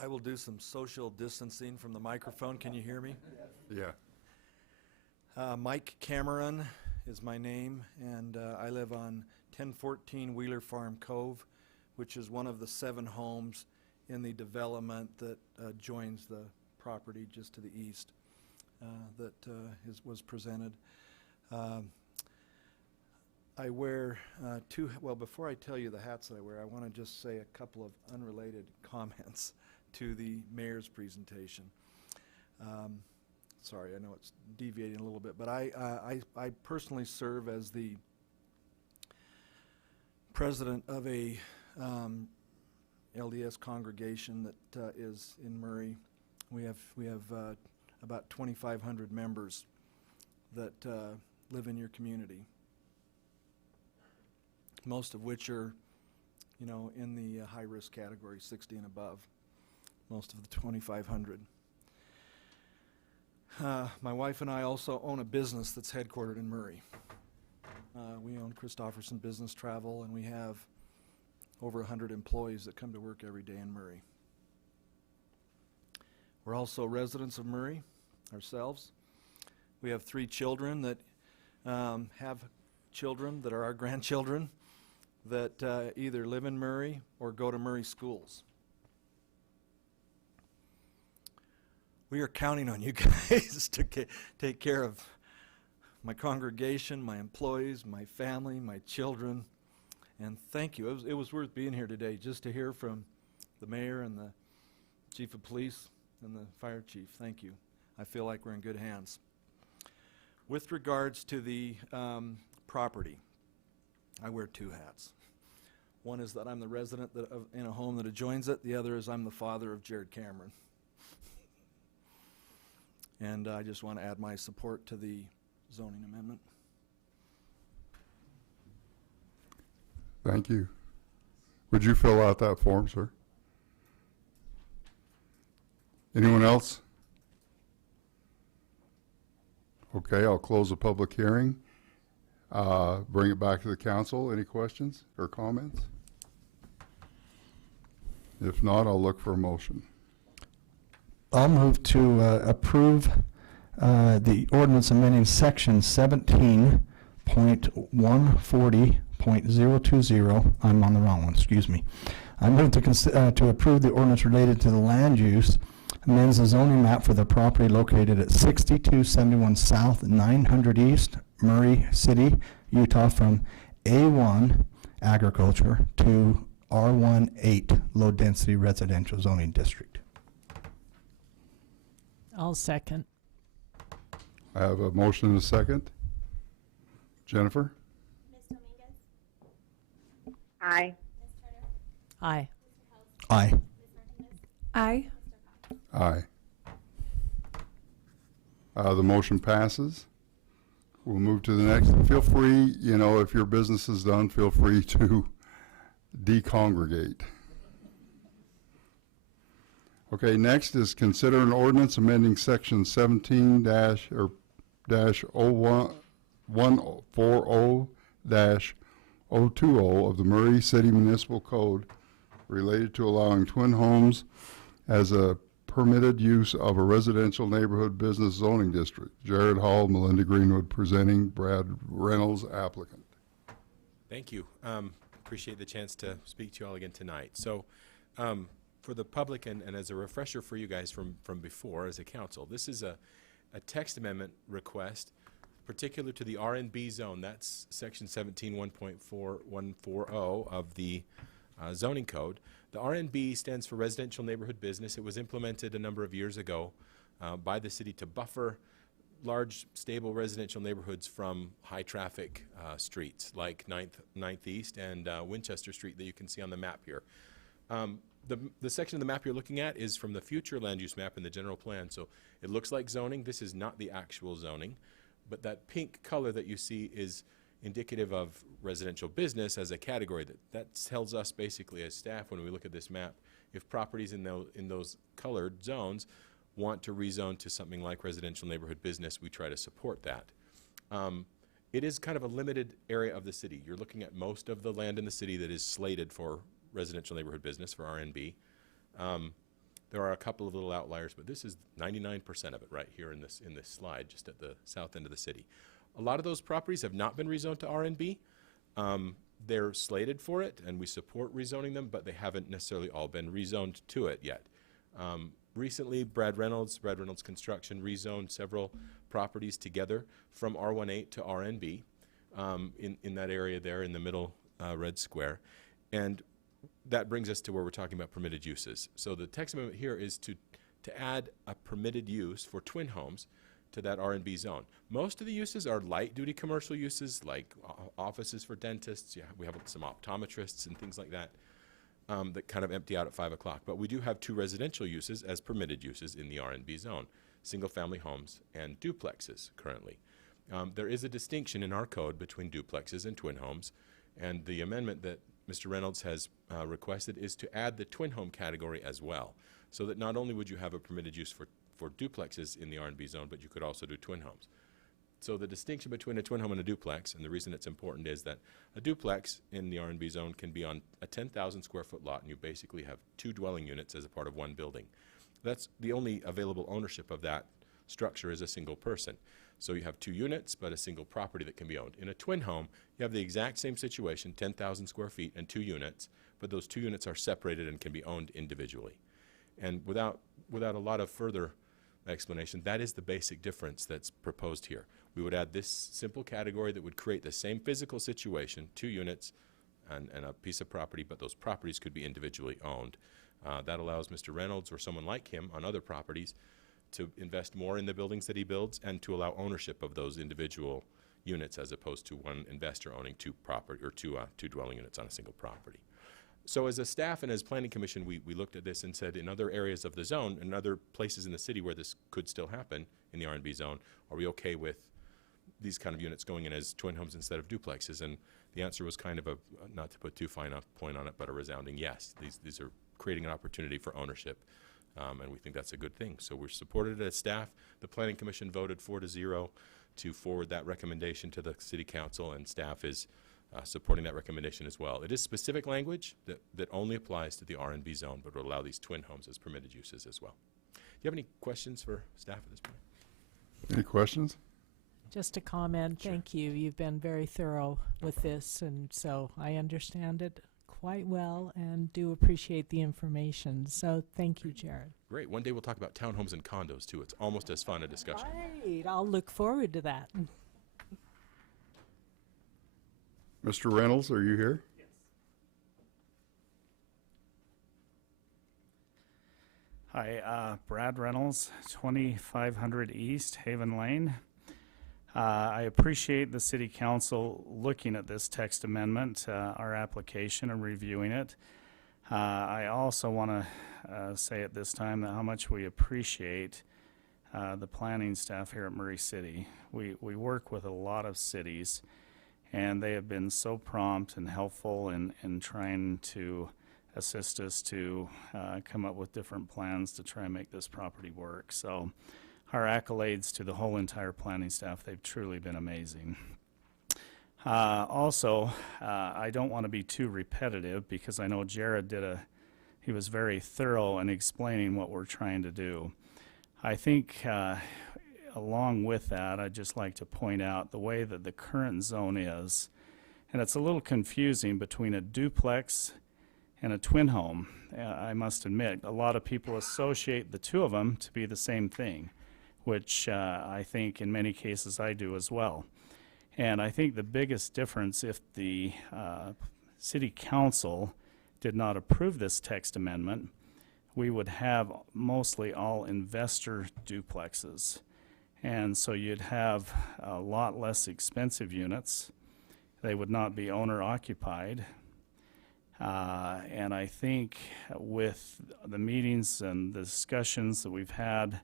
I will do some social distancing from the microphone. Can you hear me? Yeah. Mike Cameron is my name, and I live on 1014 Wheeler Farm Cove, which is one of the 7 homes in the development that joins the property just to the east that was presented. I wear well, before I tell you the hats that I wear, I want to just say a couple of unrelated comments to the mayor's presentation. Sorry, I know it's deviating a little bit, but I personally serve as the president of a LDS congregation that is in Murray. We have about 2,500 members that live in your community, most of which are, in the high-risk category, 60 and above, most of the 2,500. My wife and I also own a business that's headquartered in Murray. We own Christofferson Business Travel, and we have over 100 employees that come to work every day in Murray. We're also residents of Murray ourselves. We have 3 children that have children that are our grandchildren that either live in Murray or go to Murray schools. We are counting on you guys to take care of my congregation, my employees, my family, my children, and thank you. It was worth being here today just to hear from the mayor and the chief of police and the fire chief. Thank you. I feel like we're in good hands. With regards to the property, I wear two hats. One is that I'm the resident in a home that adjoins it. The other is I'm the father of Jared Cameron. And I just want to add my support to the zoning amendment. Thank you. Would you fill out that form, sir? Anyone else? Okay, I'll close the public hearing. Bring it back to the council. Any questions or comments? If not, I'll look for a motion. I'll move to approve the ordinance amending section 17.140.020. I'm on the wrong one, excuse me. I move to approve the ordinance related to the land use, amends the zoning map for the property located at 6271 South 900 East, Murray City, Utah, from A1 agriculture to R18 low density residential zoning district. I'll second. I have a motion and a second. Jennifer? Aye. Aye. Aye. Aye. Aye. The motion passes. We'll move to the next. Feel free, if your business is done, feel free to decongregate. Okay, next is consider an ordinance amending section 17-140-020 of the Murray City Municipal Code related to allowing twin homes as a permitted use of a residential neighborhood business zoning district. Jared Hall, Melinda Greenwood presenting, Brad Reynolds applicant. Thank you. Appreciate the chance to speak to you all again tonight. So for the public and as a refresher for you guys from before as a council, this is a text amendment request particular to the RNB zone. That's section 17.1.4140 of the zoning code. The RNB stands for Residential Neighborhood Business. It was implemented a number of years ago by the city to buffer large, stable residential neighborhoods from high traffic streets like 9th East and Winchester Street that you can see on the map here. The section of the map you're looking at is from the future land use map in the general plan. So it looks like zoning. This is not the actual zoning, but that pink color that you see is indicative of residential business as a category. That tells us basically as staff when we look at this map, if properties in those colored zones want to rezone to something like residential neighborhood business, we try to support that. It is kind of a limited area of the city. You're looking at most of the land in the city that is slated for residential neighborhood business, for RNB. There are a couple of little outliers, but this is 99% of it right here in this slide, just at the south end of the city. A lot of those properties have not been rezoned to RNB. They're slated for it, and we support rezoning them, but they haven't necessarily all been rezoned to it yet. Recently, Brad Reynolds Construction rezoned several properties together from R18 to RNB in that area there in the middle red square. And that brings us to where we're talking about permitted uses. So the text amendment here is to add a permitted use for twin homes to that R&B zone. Most of the uses are light duty commercial uses like offices for dentists. Yeah, we have some optometrists and things like that that kind of empty out at 5 o'clock. But we do have 2 residential uses as permitted uses in the R&B zone, single family homes and duplexes currently. There is a distinction in our code between duplexes and twin homes, and the amendment that Mr. Reynolds has requested is to add the twin home category as well, so that not only would you have a permitted use for duplexes in the R&B zone, but you could also do twin homes. So the distinction between a twin home and a duplex, and the reason it's important, is that a duplex in the R&B zone can be on a 10,000 square foot lot, and you basically have 2 dwelling units as a part of one building. That's the only available ownership of that structure is a single person. So you have 2 units, but a single property that can be owned. In a twin home, you have the exact same situation, 10,000 square feet and 2 units, but those 2 units are separated and can be owned individually. And without a lot of further explanation, that is the basic difference that's proposed here. We would add this simple category that would create the same physical situation, 2 units and a piece of property, but those properties could be individually owned. That allows Mr. Reynolds or someone like him on other properties to invest more in the buildings that he builds and to allow ownership of those individual units as opposed to one investor owning 2 property or two dwelling units on a single property. So as a staff and as Planning Commission, we looked at this and said in other areas of the zone and other places in the city where this could still happen in the R&B zone, are we okay with these kind of units going in as twin homes instead of duplexes? And the answer was kind of a, not to put too fine a point on it, but a resounding yes. These are creating an opportunity for ownership, and we think that's a good thing. So we're supported as staff. The Planning Commission voted 4-0 to forward that recommendation to the City Council, and staff is supporting that recommendation as well. It is specific language that only applies to the R&B zone, but will allow these twin homes as permitted uses as well. Do you have any questions for staff at this point? Any questions? Just a comment. Sure. Thank you. You've been very thorough with this, and so I understand it quite well and do appreciate the information. So thank you, Jared. Great. One day we'll talk about townhomes and condos too. It's almost as fun a discussion. Right. I'll look forward to that. Mr. Reynolds, are you here? Hi, Brad Reynolds, 2500 East Haven Lane. I appreciate the City Council looking at this text amendment, our application, and reviewing it. I also want to say at this time that how much we appreciate the planning staff here at Murray City. We work with a lot of cities, and they have been so prompt and helpful in trying to assist us to come up with different plans to try and make this property work. So our accolades to the whole entire planning staff. They've truly been amazing. Also, I don't want to be too repetitive because I know Jared he was very thorough in explaining what we're trying to do. I think along with that, I'd just like to point out the way that the current zone is, and it's a little confusing between a duplex and a twin home. I must admit, a lot of people associate the two of them to be the same thing, which I think in many cases I do as well. And I think the biggest difference, if the City Council did not approve this text amendment, we would have mostly all investor duplexes. And so you'd have a lot less expensive units. They would not be owner occupied. And I think with the meetings and the discussions that we've had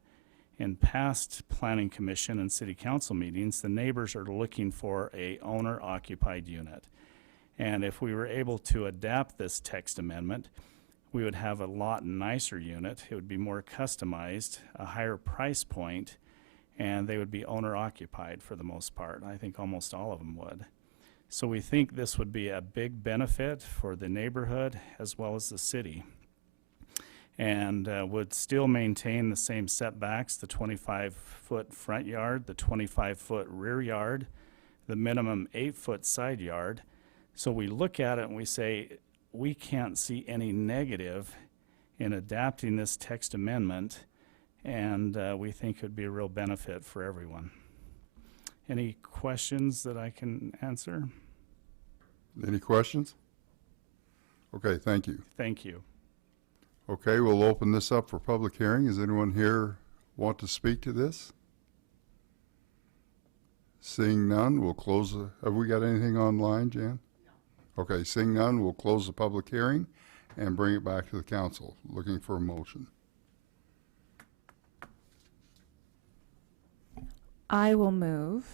in past Planning Commission and City Council meetings, the neighbors are looking for a owner-occupied unit. And if we were able to adapt this text amendment, we would have a lot nicer unit. It would be more customized, a higher price point, and they would be owner-occupied for the most part. I think almost all of them would. So we think this would be a big benefit for the neighborhood as well as the city, and would still maintain the same setbacks, the 25-foot front yard, the 25-foot rear yard, the minimum 8-foot side yard. So we look at it and we say, we can't see any negative in adapting this text amendment, and we think it would be a real benefit for everyone. Any questions that I can answer? Any questions? Okay, thank you. Thank you. Okay, we'll open this up for public hearing. Does anyone here want to speak to this? Seeing none, we'll close have we got anything online, Jan? No. Okay, seeing none, we'll close the public hearing and bring it back to the council. Looking for a motion. I will move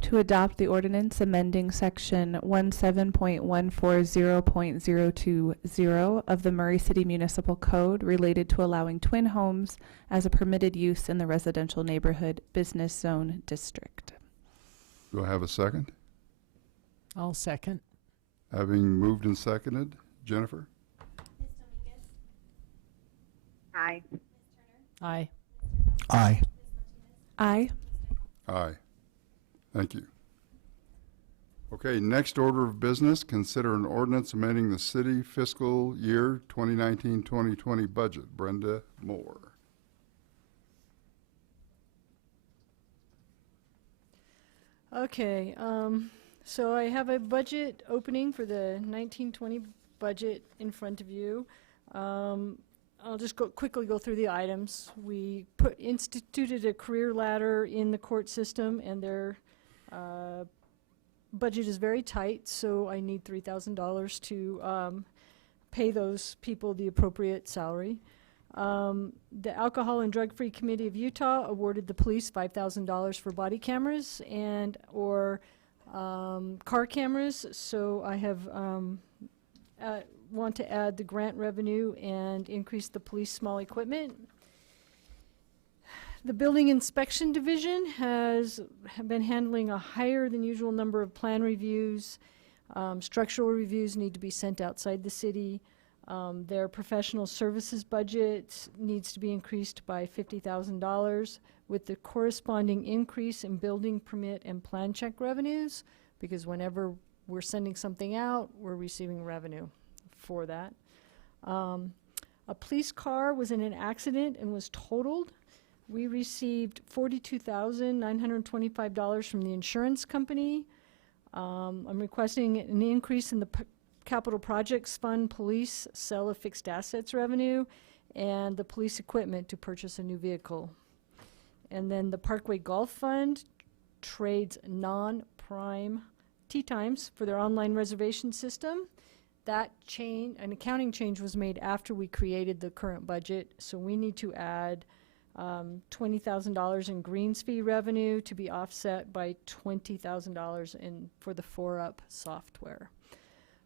to adopt the ordinance amending section 17.140.020 of the Murray City Municipal Code related to allowing twin homes as a permitted use in the residential neighborhood business zone district. Do I have a second? I'll second. Having moved and seconded, Jennifer? Aye. Aye. Aye. Aye. Aye. Thank you. Okay, next order of business, consider an ordinance amending the city fiscal year 2019-2020 budget. Brenda Moore. Okay, so I have a budget opening for the 1920 budget in front of you. I'll just quickly go through the items. We instituted a career ladder in the court system, and their budget is very tight, so I need $3,000 to pay those people the appropriate salary. The Alcohol and Drug-Free Committee of Utah awarded the police $5,000 for body cameras and or car cameras, so I have want to add the grant revenue and increase the police small equipment. The Building Inspection Division have been handling a higher than usual number of plan reviews. Structural reviews need to be sent outside the city. Their professional services budget needs to be increased by $50,000 with the corresponding increase in building permit and plan check revenues, because whenever we're sending something out, we're receiving revenue for that. A police car was in an accident and was totaled. We received $42,925 from the insurance company. I'm requesting an increase in the Capital Projects Fund police sale of fixed assets revenue and the police equipment to purchase a new vehicle. And then the Parkway Golf Fund trades non-prime tee times for their online reservation system. That an accounting change was made after we created the current budget, so we need to add $20,000 in greens fee revenue to be offset by $20,000 for the 4UP software.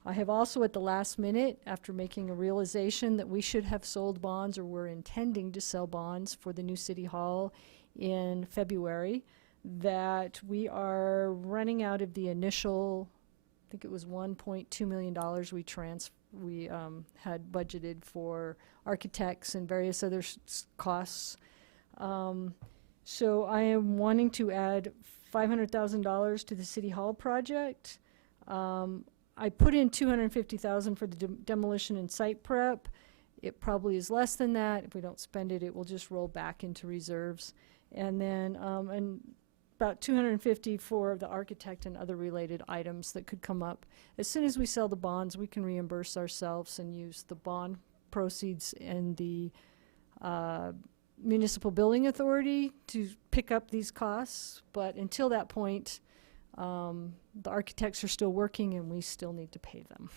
I have also at the last minute, after making a realization that we should have sold bonds, or we're intending to sell bonds for the new city hall in February, that we are running out of the initial, I think it was $1.2 million we had budgeted for architects and various other costs. So I am wanting to add $500,000 to the city hall project. I put in $250,000 for the demolition and site prep. It probably is less than that. If we don't spend it, it will just roll back into reserves. And then about $250,000 for the architect and other related items that could come up. As soon as we sell the bonds, we can reimburse ourselves and use the bond proceeds and the municipal building authority to pick up these costs. But until that point, the architects are still working and we still need to pay them.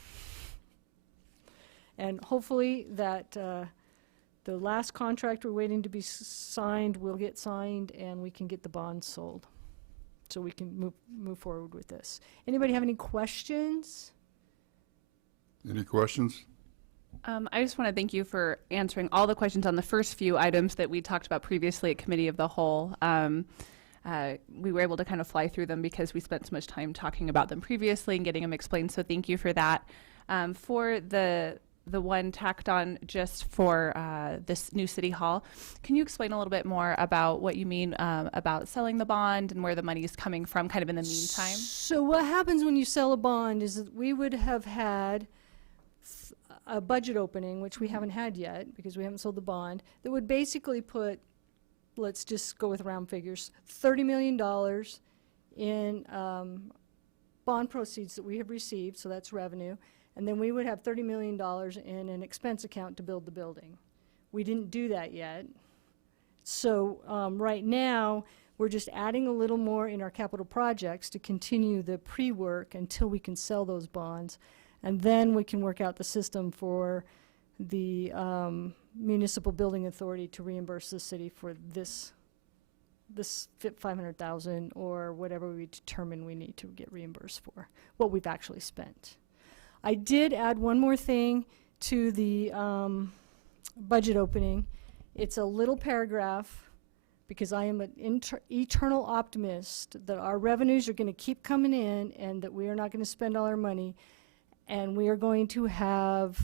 And hopefully that the last contract we're waiting to be signed will get signed and we can get the bonds sold, so we can move forward with this. Anybody have any questions? Any questions? I just want to thank you for answering all the questions on the first few items that we talked about previously at Committee of the Whole. We were able to kind of fly through them because we spent so much time talking about them previously and getting them explained, so thank you for that. For the one tacked on just for this new city hall, can you explain a little bit more about what you mean about selling the bond and where the money is coming from kind of in the meantime? So what happens when you sell a bond is that we would have had a budget opening, which we haven't had yet because we haven't sold the bond, that would basically put, let's just go with round figures, $30 million in bond proceeds that we have received, so that's revenue, and then we would have $30 million in an expense account to build the building. We didn't do that yet. So right now, we're just adding a little more in our capital projects to continue the pre-work until we can sell those bonds. And then we can work out the system for the municipal building authority to reimburse the city for this $500,000 or whatever we determine we need to get reimbursed for, what we've actually spent. I did add one more thing to the budget opening. It's a little paragraph because I am an eternal optimist that our revenues are going to keep coming in and that we are not going to spend all our money. And we are going to have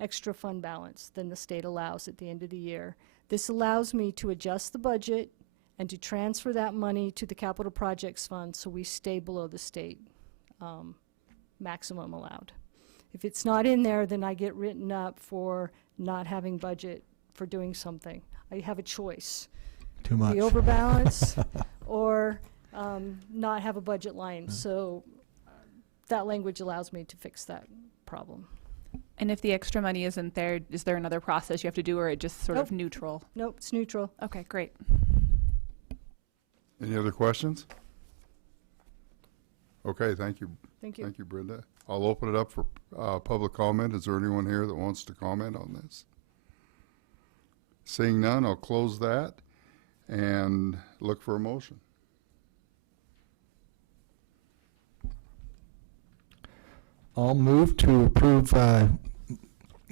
extra fund balance than the state allows at the end of the year. This allows me to adjust the budget and to transfer that money to the capital projects fund so we stay below the state maximum allowed. If it's not in there, then I get written up for not having budget for doing something. I have a choice. Too much. Be overbalance or not have a budget line. So that language allows me to fix that problem. And if the extra money isn't there, is there another process you have to do, or it just sort of neutral? Nope, it's neutral. Okay, great. Any other questions? Okay, thank you. Thank you. Thank you, Brenda. I'll open it up for public comment. Is there anyone here that wants to comment on this? Seeing none, I'll close that and look for a motion. I'll move to approve the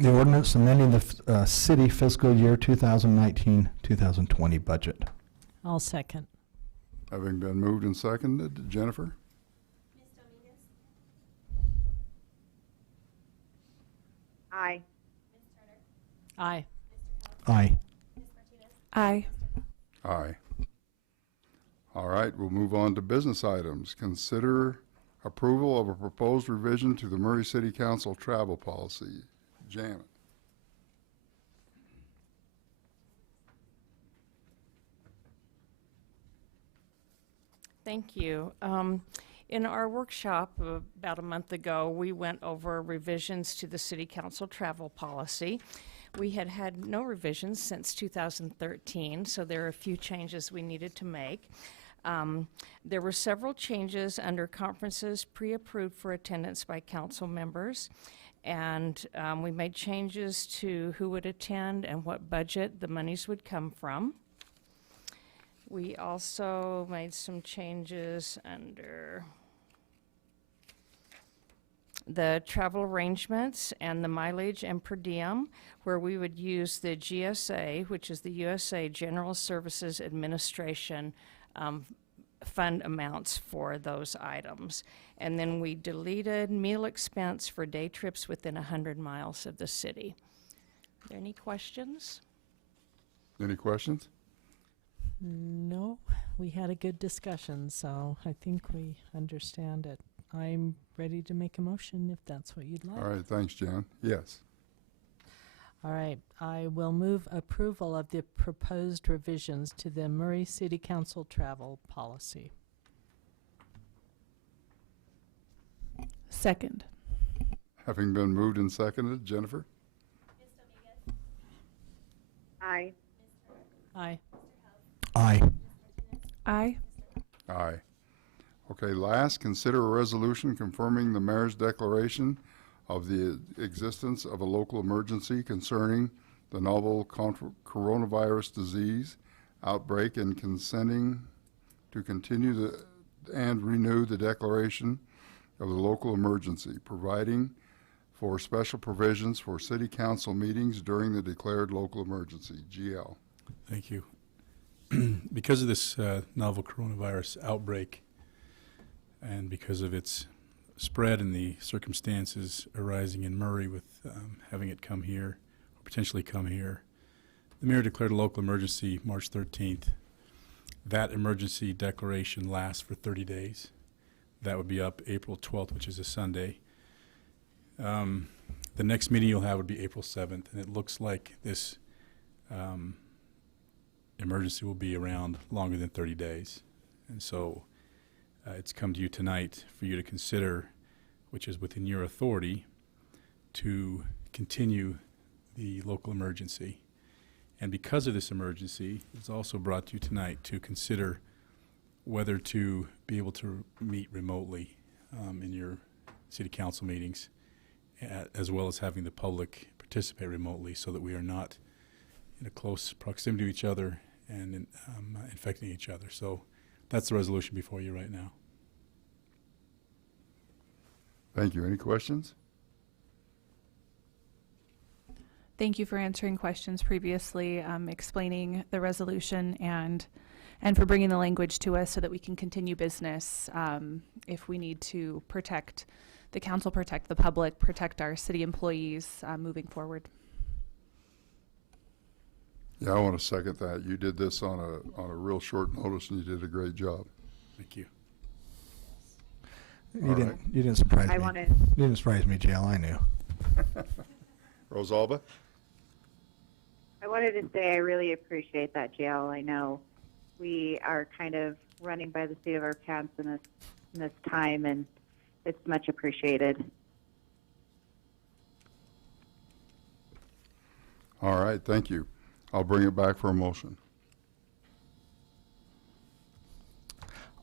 ordinance amending the city fiscal year 2019-2020 budget. I'll second. Having been moved and seconded, Jennifer? Aye. Aye. Aye. Aye. Aye. All right, we'll move on to business items. Consider approval of a proposed revision to the Murray City Council travel policy. Janet. Thank you. In our workshop about a month ago, we went over revisions to the City Council travel policy. We had had no revisions since 2013, so there are a few changes we needed to make. There were several changes under conferences pre-approved for attendance by council members, and we made changes to who would attend and what budget the monies would come from. We also made some changes under the travel arrangements and the mileage and per diem, where we would use the GSA, which is the USA General Services Administration fund amounts for those items. And then we deleted meal expense for day trips within 100 miles of the city. Are there any questions? Any questions? No, we had a good discussion, so I think we understand it. I'm ready to make a motion if that's what you'd like. All right, thanks, Jan. Yes. All right, I will move approval of the proposed revisions to the Murray City Council travel policy. Second. Having been moved and seconded, Jennifer? Aye. Aye. Aye. Aye. Aye. Okay, last, consider a resolution confirming the mayor's declaration of the existence of a local emergency concerning the novel coronavirus disease outbreak and consenting to continue and renew the declaration of the local emergency, providing for special provisions for city council meetings during the declared local emergency. GL. Thank you. Because of this novel coronavirus outbreak and because of its spread and the circumstances arising in Murray with having it come here, or potentially come here, the mayor declared a local emergency March 13th. That emergency declaration lasts for 30 days. That would be up April 12th, which is a Sunday. The next meeting you'll have would be April 7th, and it looks like this emergency will be around longer than 30 days. And so it's come to you tonight for you to consider, which is within your authority, to continue the local emergency. And because of this emergency, it's also brought to you tonight to consider whether to be able to meet remotely in your city council meetings, as well as having the public participate remotely so that we are not in a close proximity to each other and infecting each other. So that's the resolution before you right now. Thank you. Any questions? Thank you for answering questions previously, explaining the resolution and for bringing the language to us so that we can continue business if we need to protect the council, protect the public, protect our city employees moving forward. Yeah, I want to second that. You did this on a real short notice, and you did a great job. Thank you. You All didn't, right. you didn't surprise I me. wanted, You didn't surprise me, JL, I knew. Rosalba? I wanted to say I really appreciate that, JL. I know we are kind of running by the seat of our pants in this time, and it's much appreciated. All right, thank you. I'll bring it back for a motion.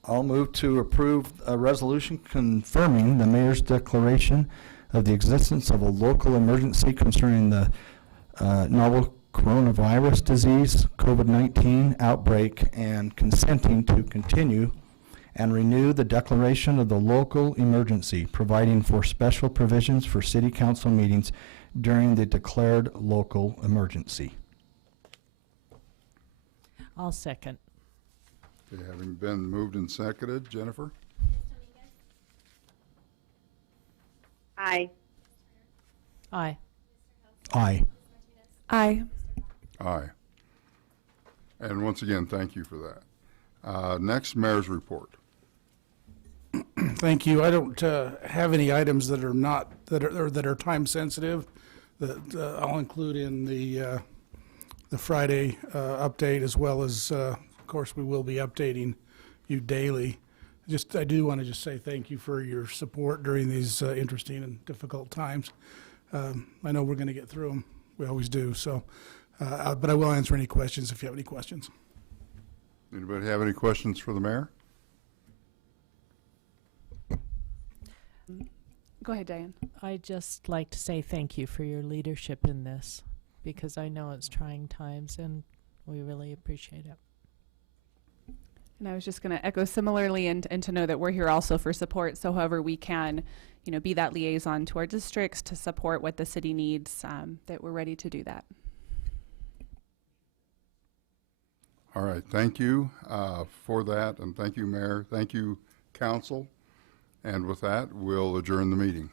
I'll move to approve a resolution confirming the mayor's declaration of the existence of a local emergency concerning the novel coronavirus disease, COVID-19 outbreak, and consenting to continue and renew the declaration of the local emergency, providing for special provisions for city council meetings during the declared local emergency. I'll second. Okay, having been moved and seconded, Jennifer? Aye. Aye. Aye. Aye. Aye. And once again, thank you for that. Next, mayor's report. Thank you. I don't have any items that are not, that are time sensitive that I'll include in the Friday update, as well as, of course, we will be updating you daily. I do want to just say thank you for your support during these interesting and difficult times. I know we're going to get through them. We always do. So, but I will answer any questions if you have any questions. Anybody have any questions for the mayor? Go ahead, Diane. I'd just like to say thank you for your leadership in this, because I know it's trying times and we really appreciate it. And I was just going to echo similarly, and to know that we're here also for support. So however we can, be that liaison to our districts to support what the city needs, that we're ready to do that. All right, thank you for that, and thank you, Mayor. Thank you, Council. And with that, we'll adjourn the meeting.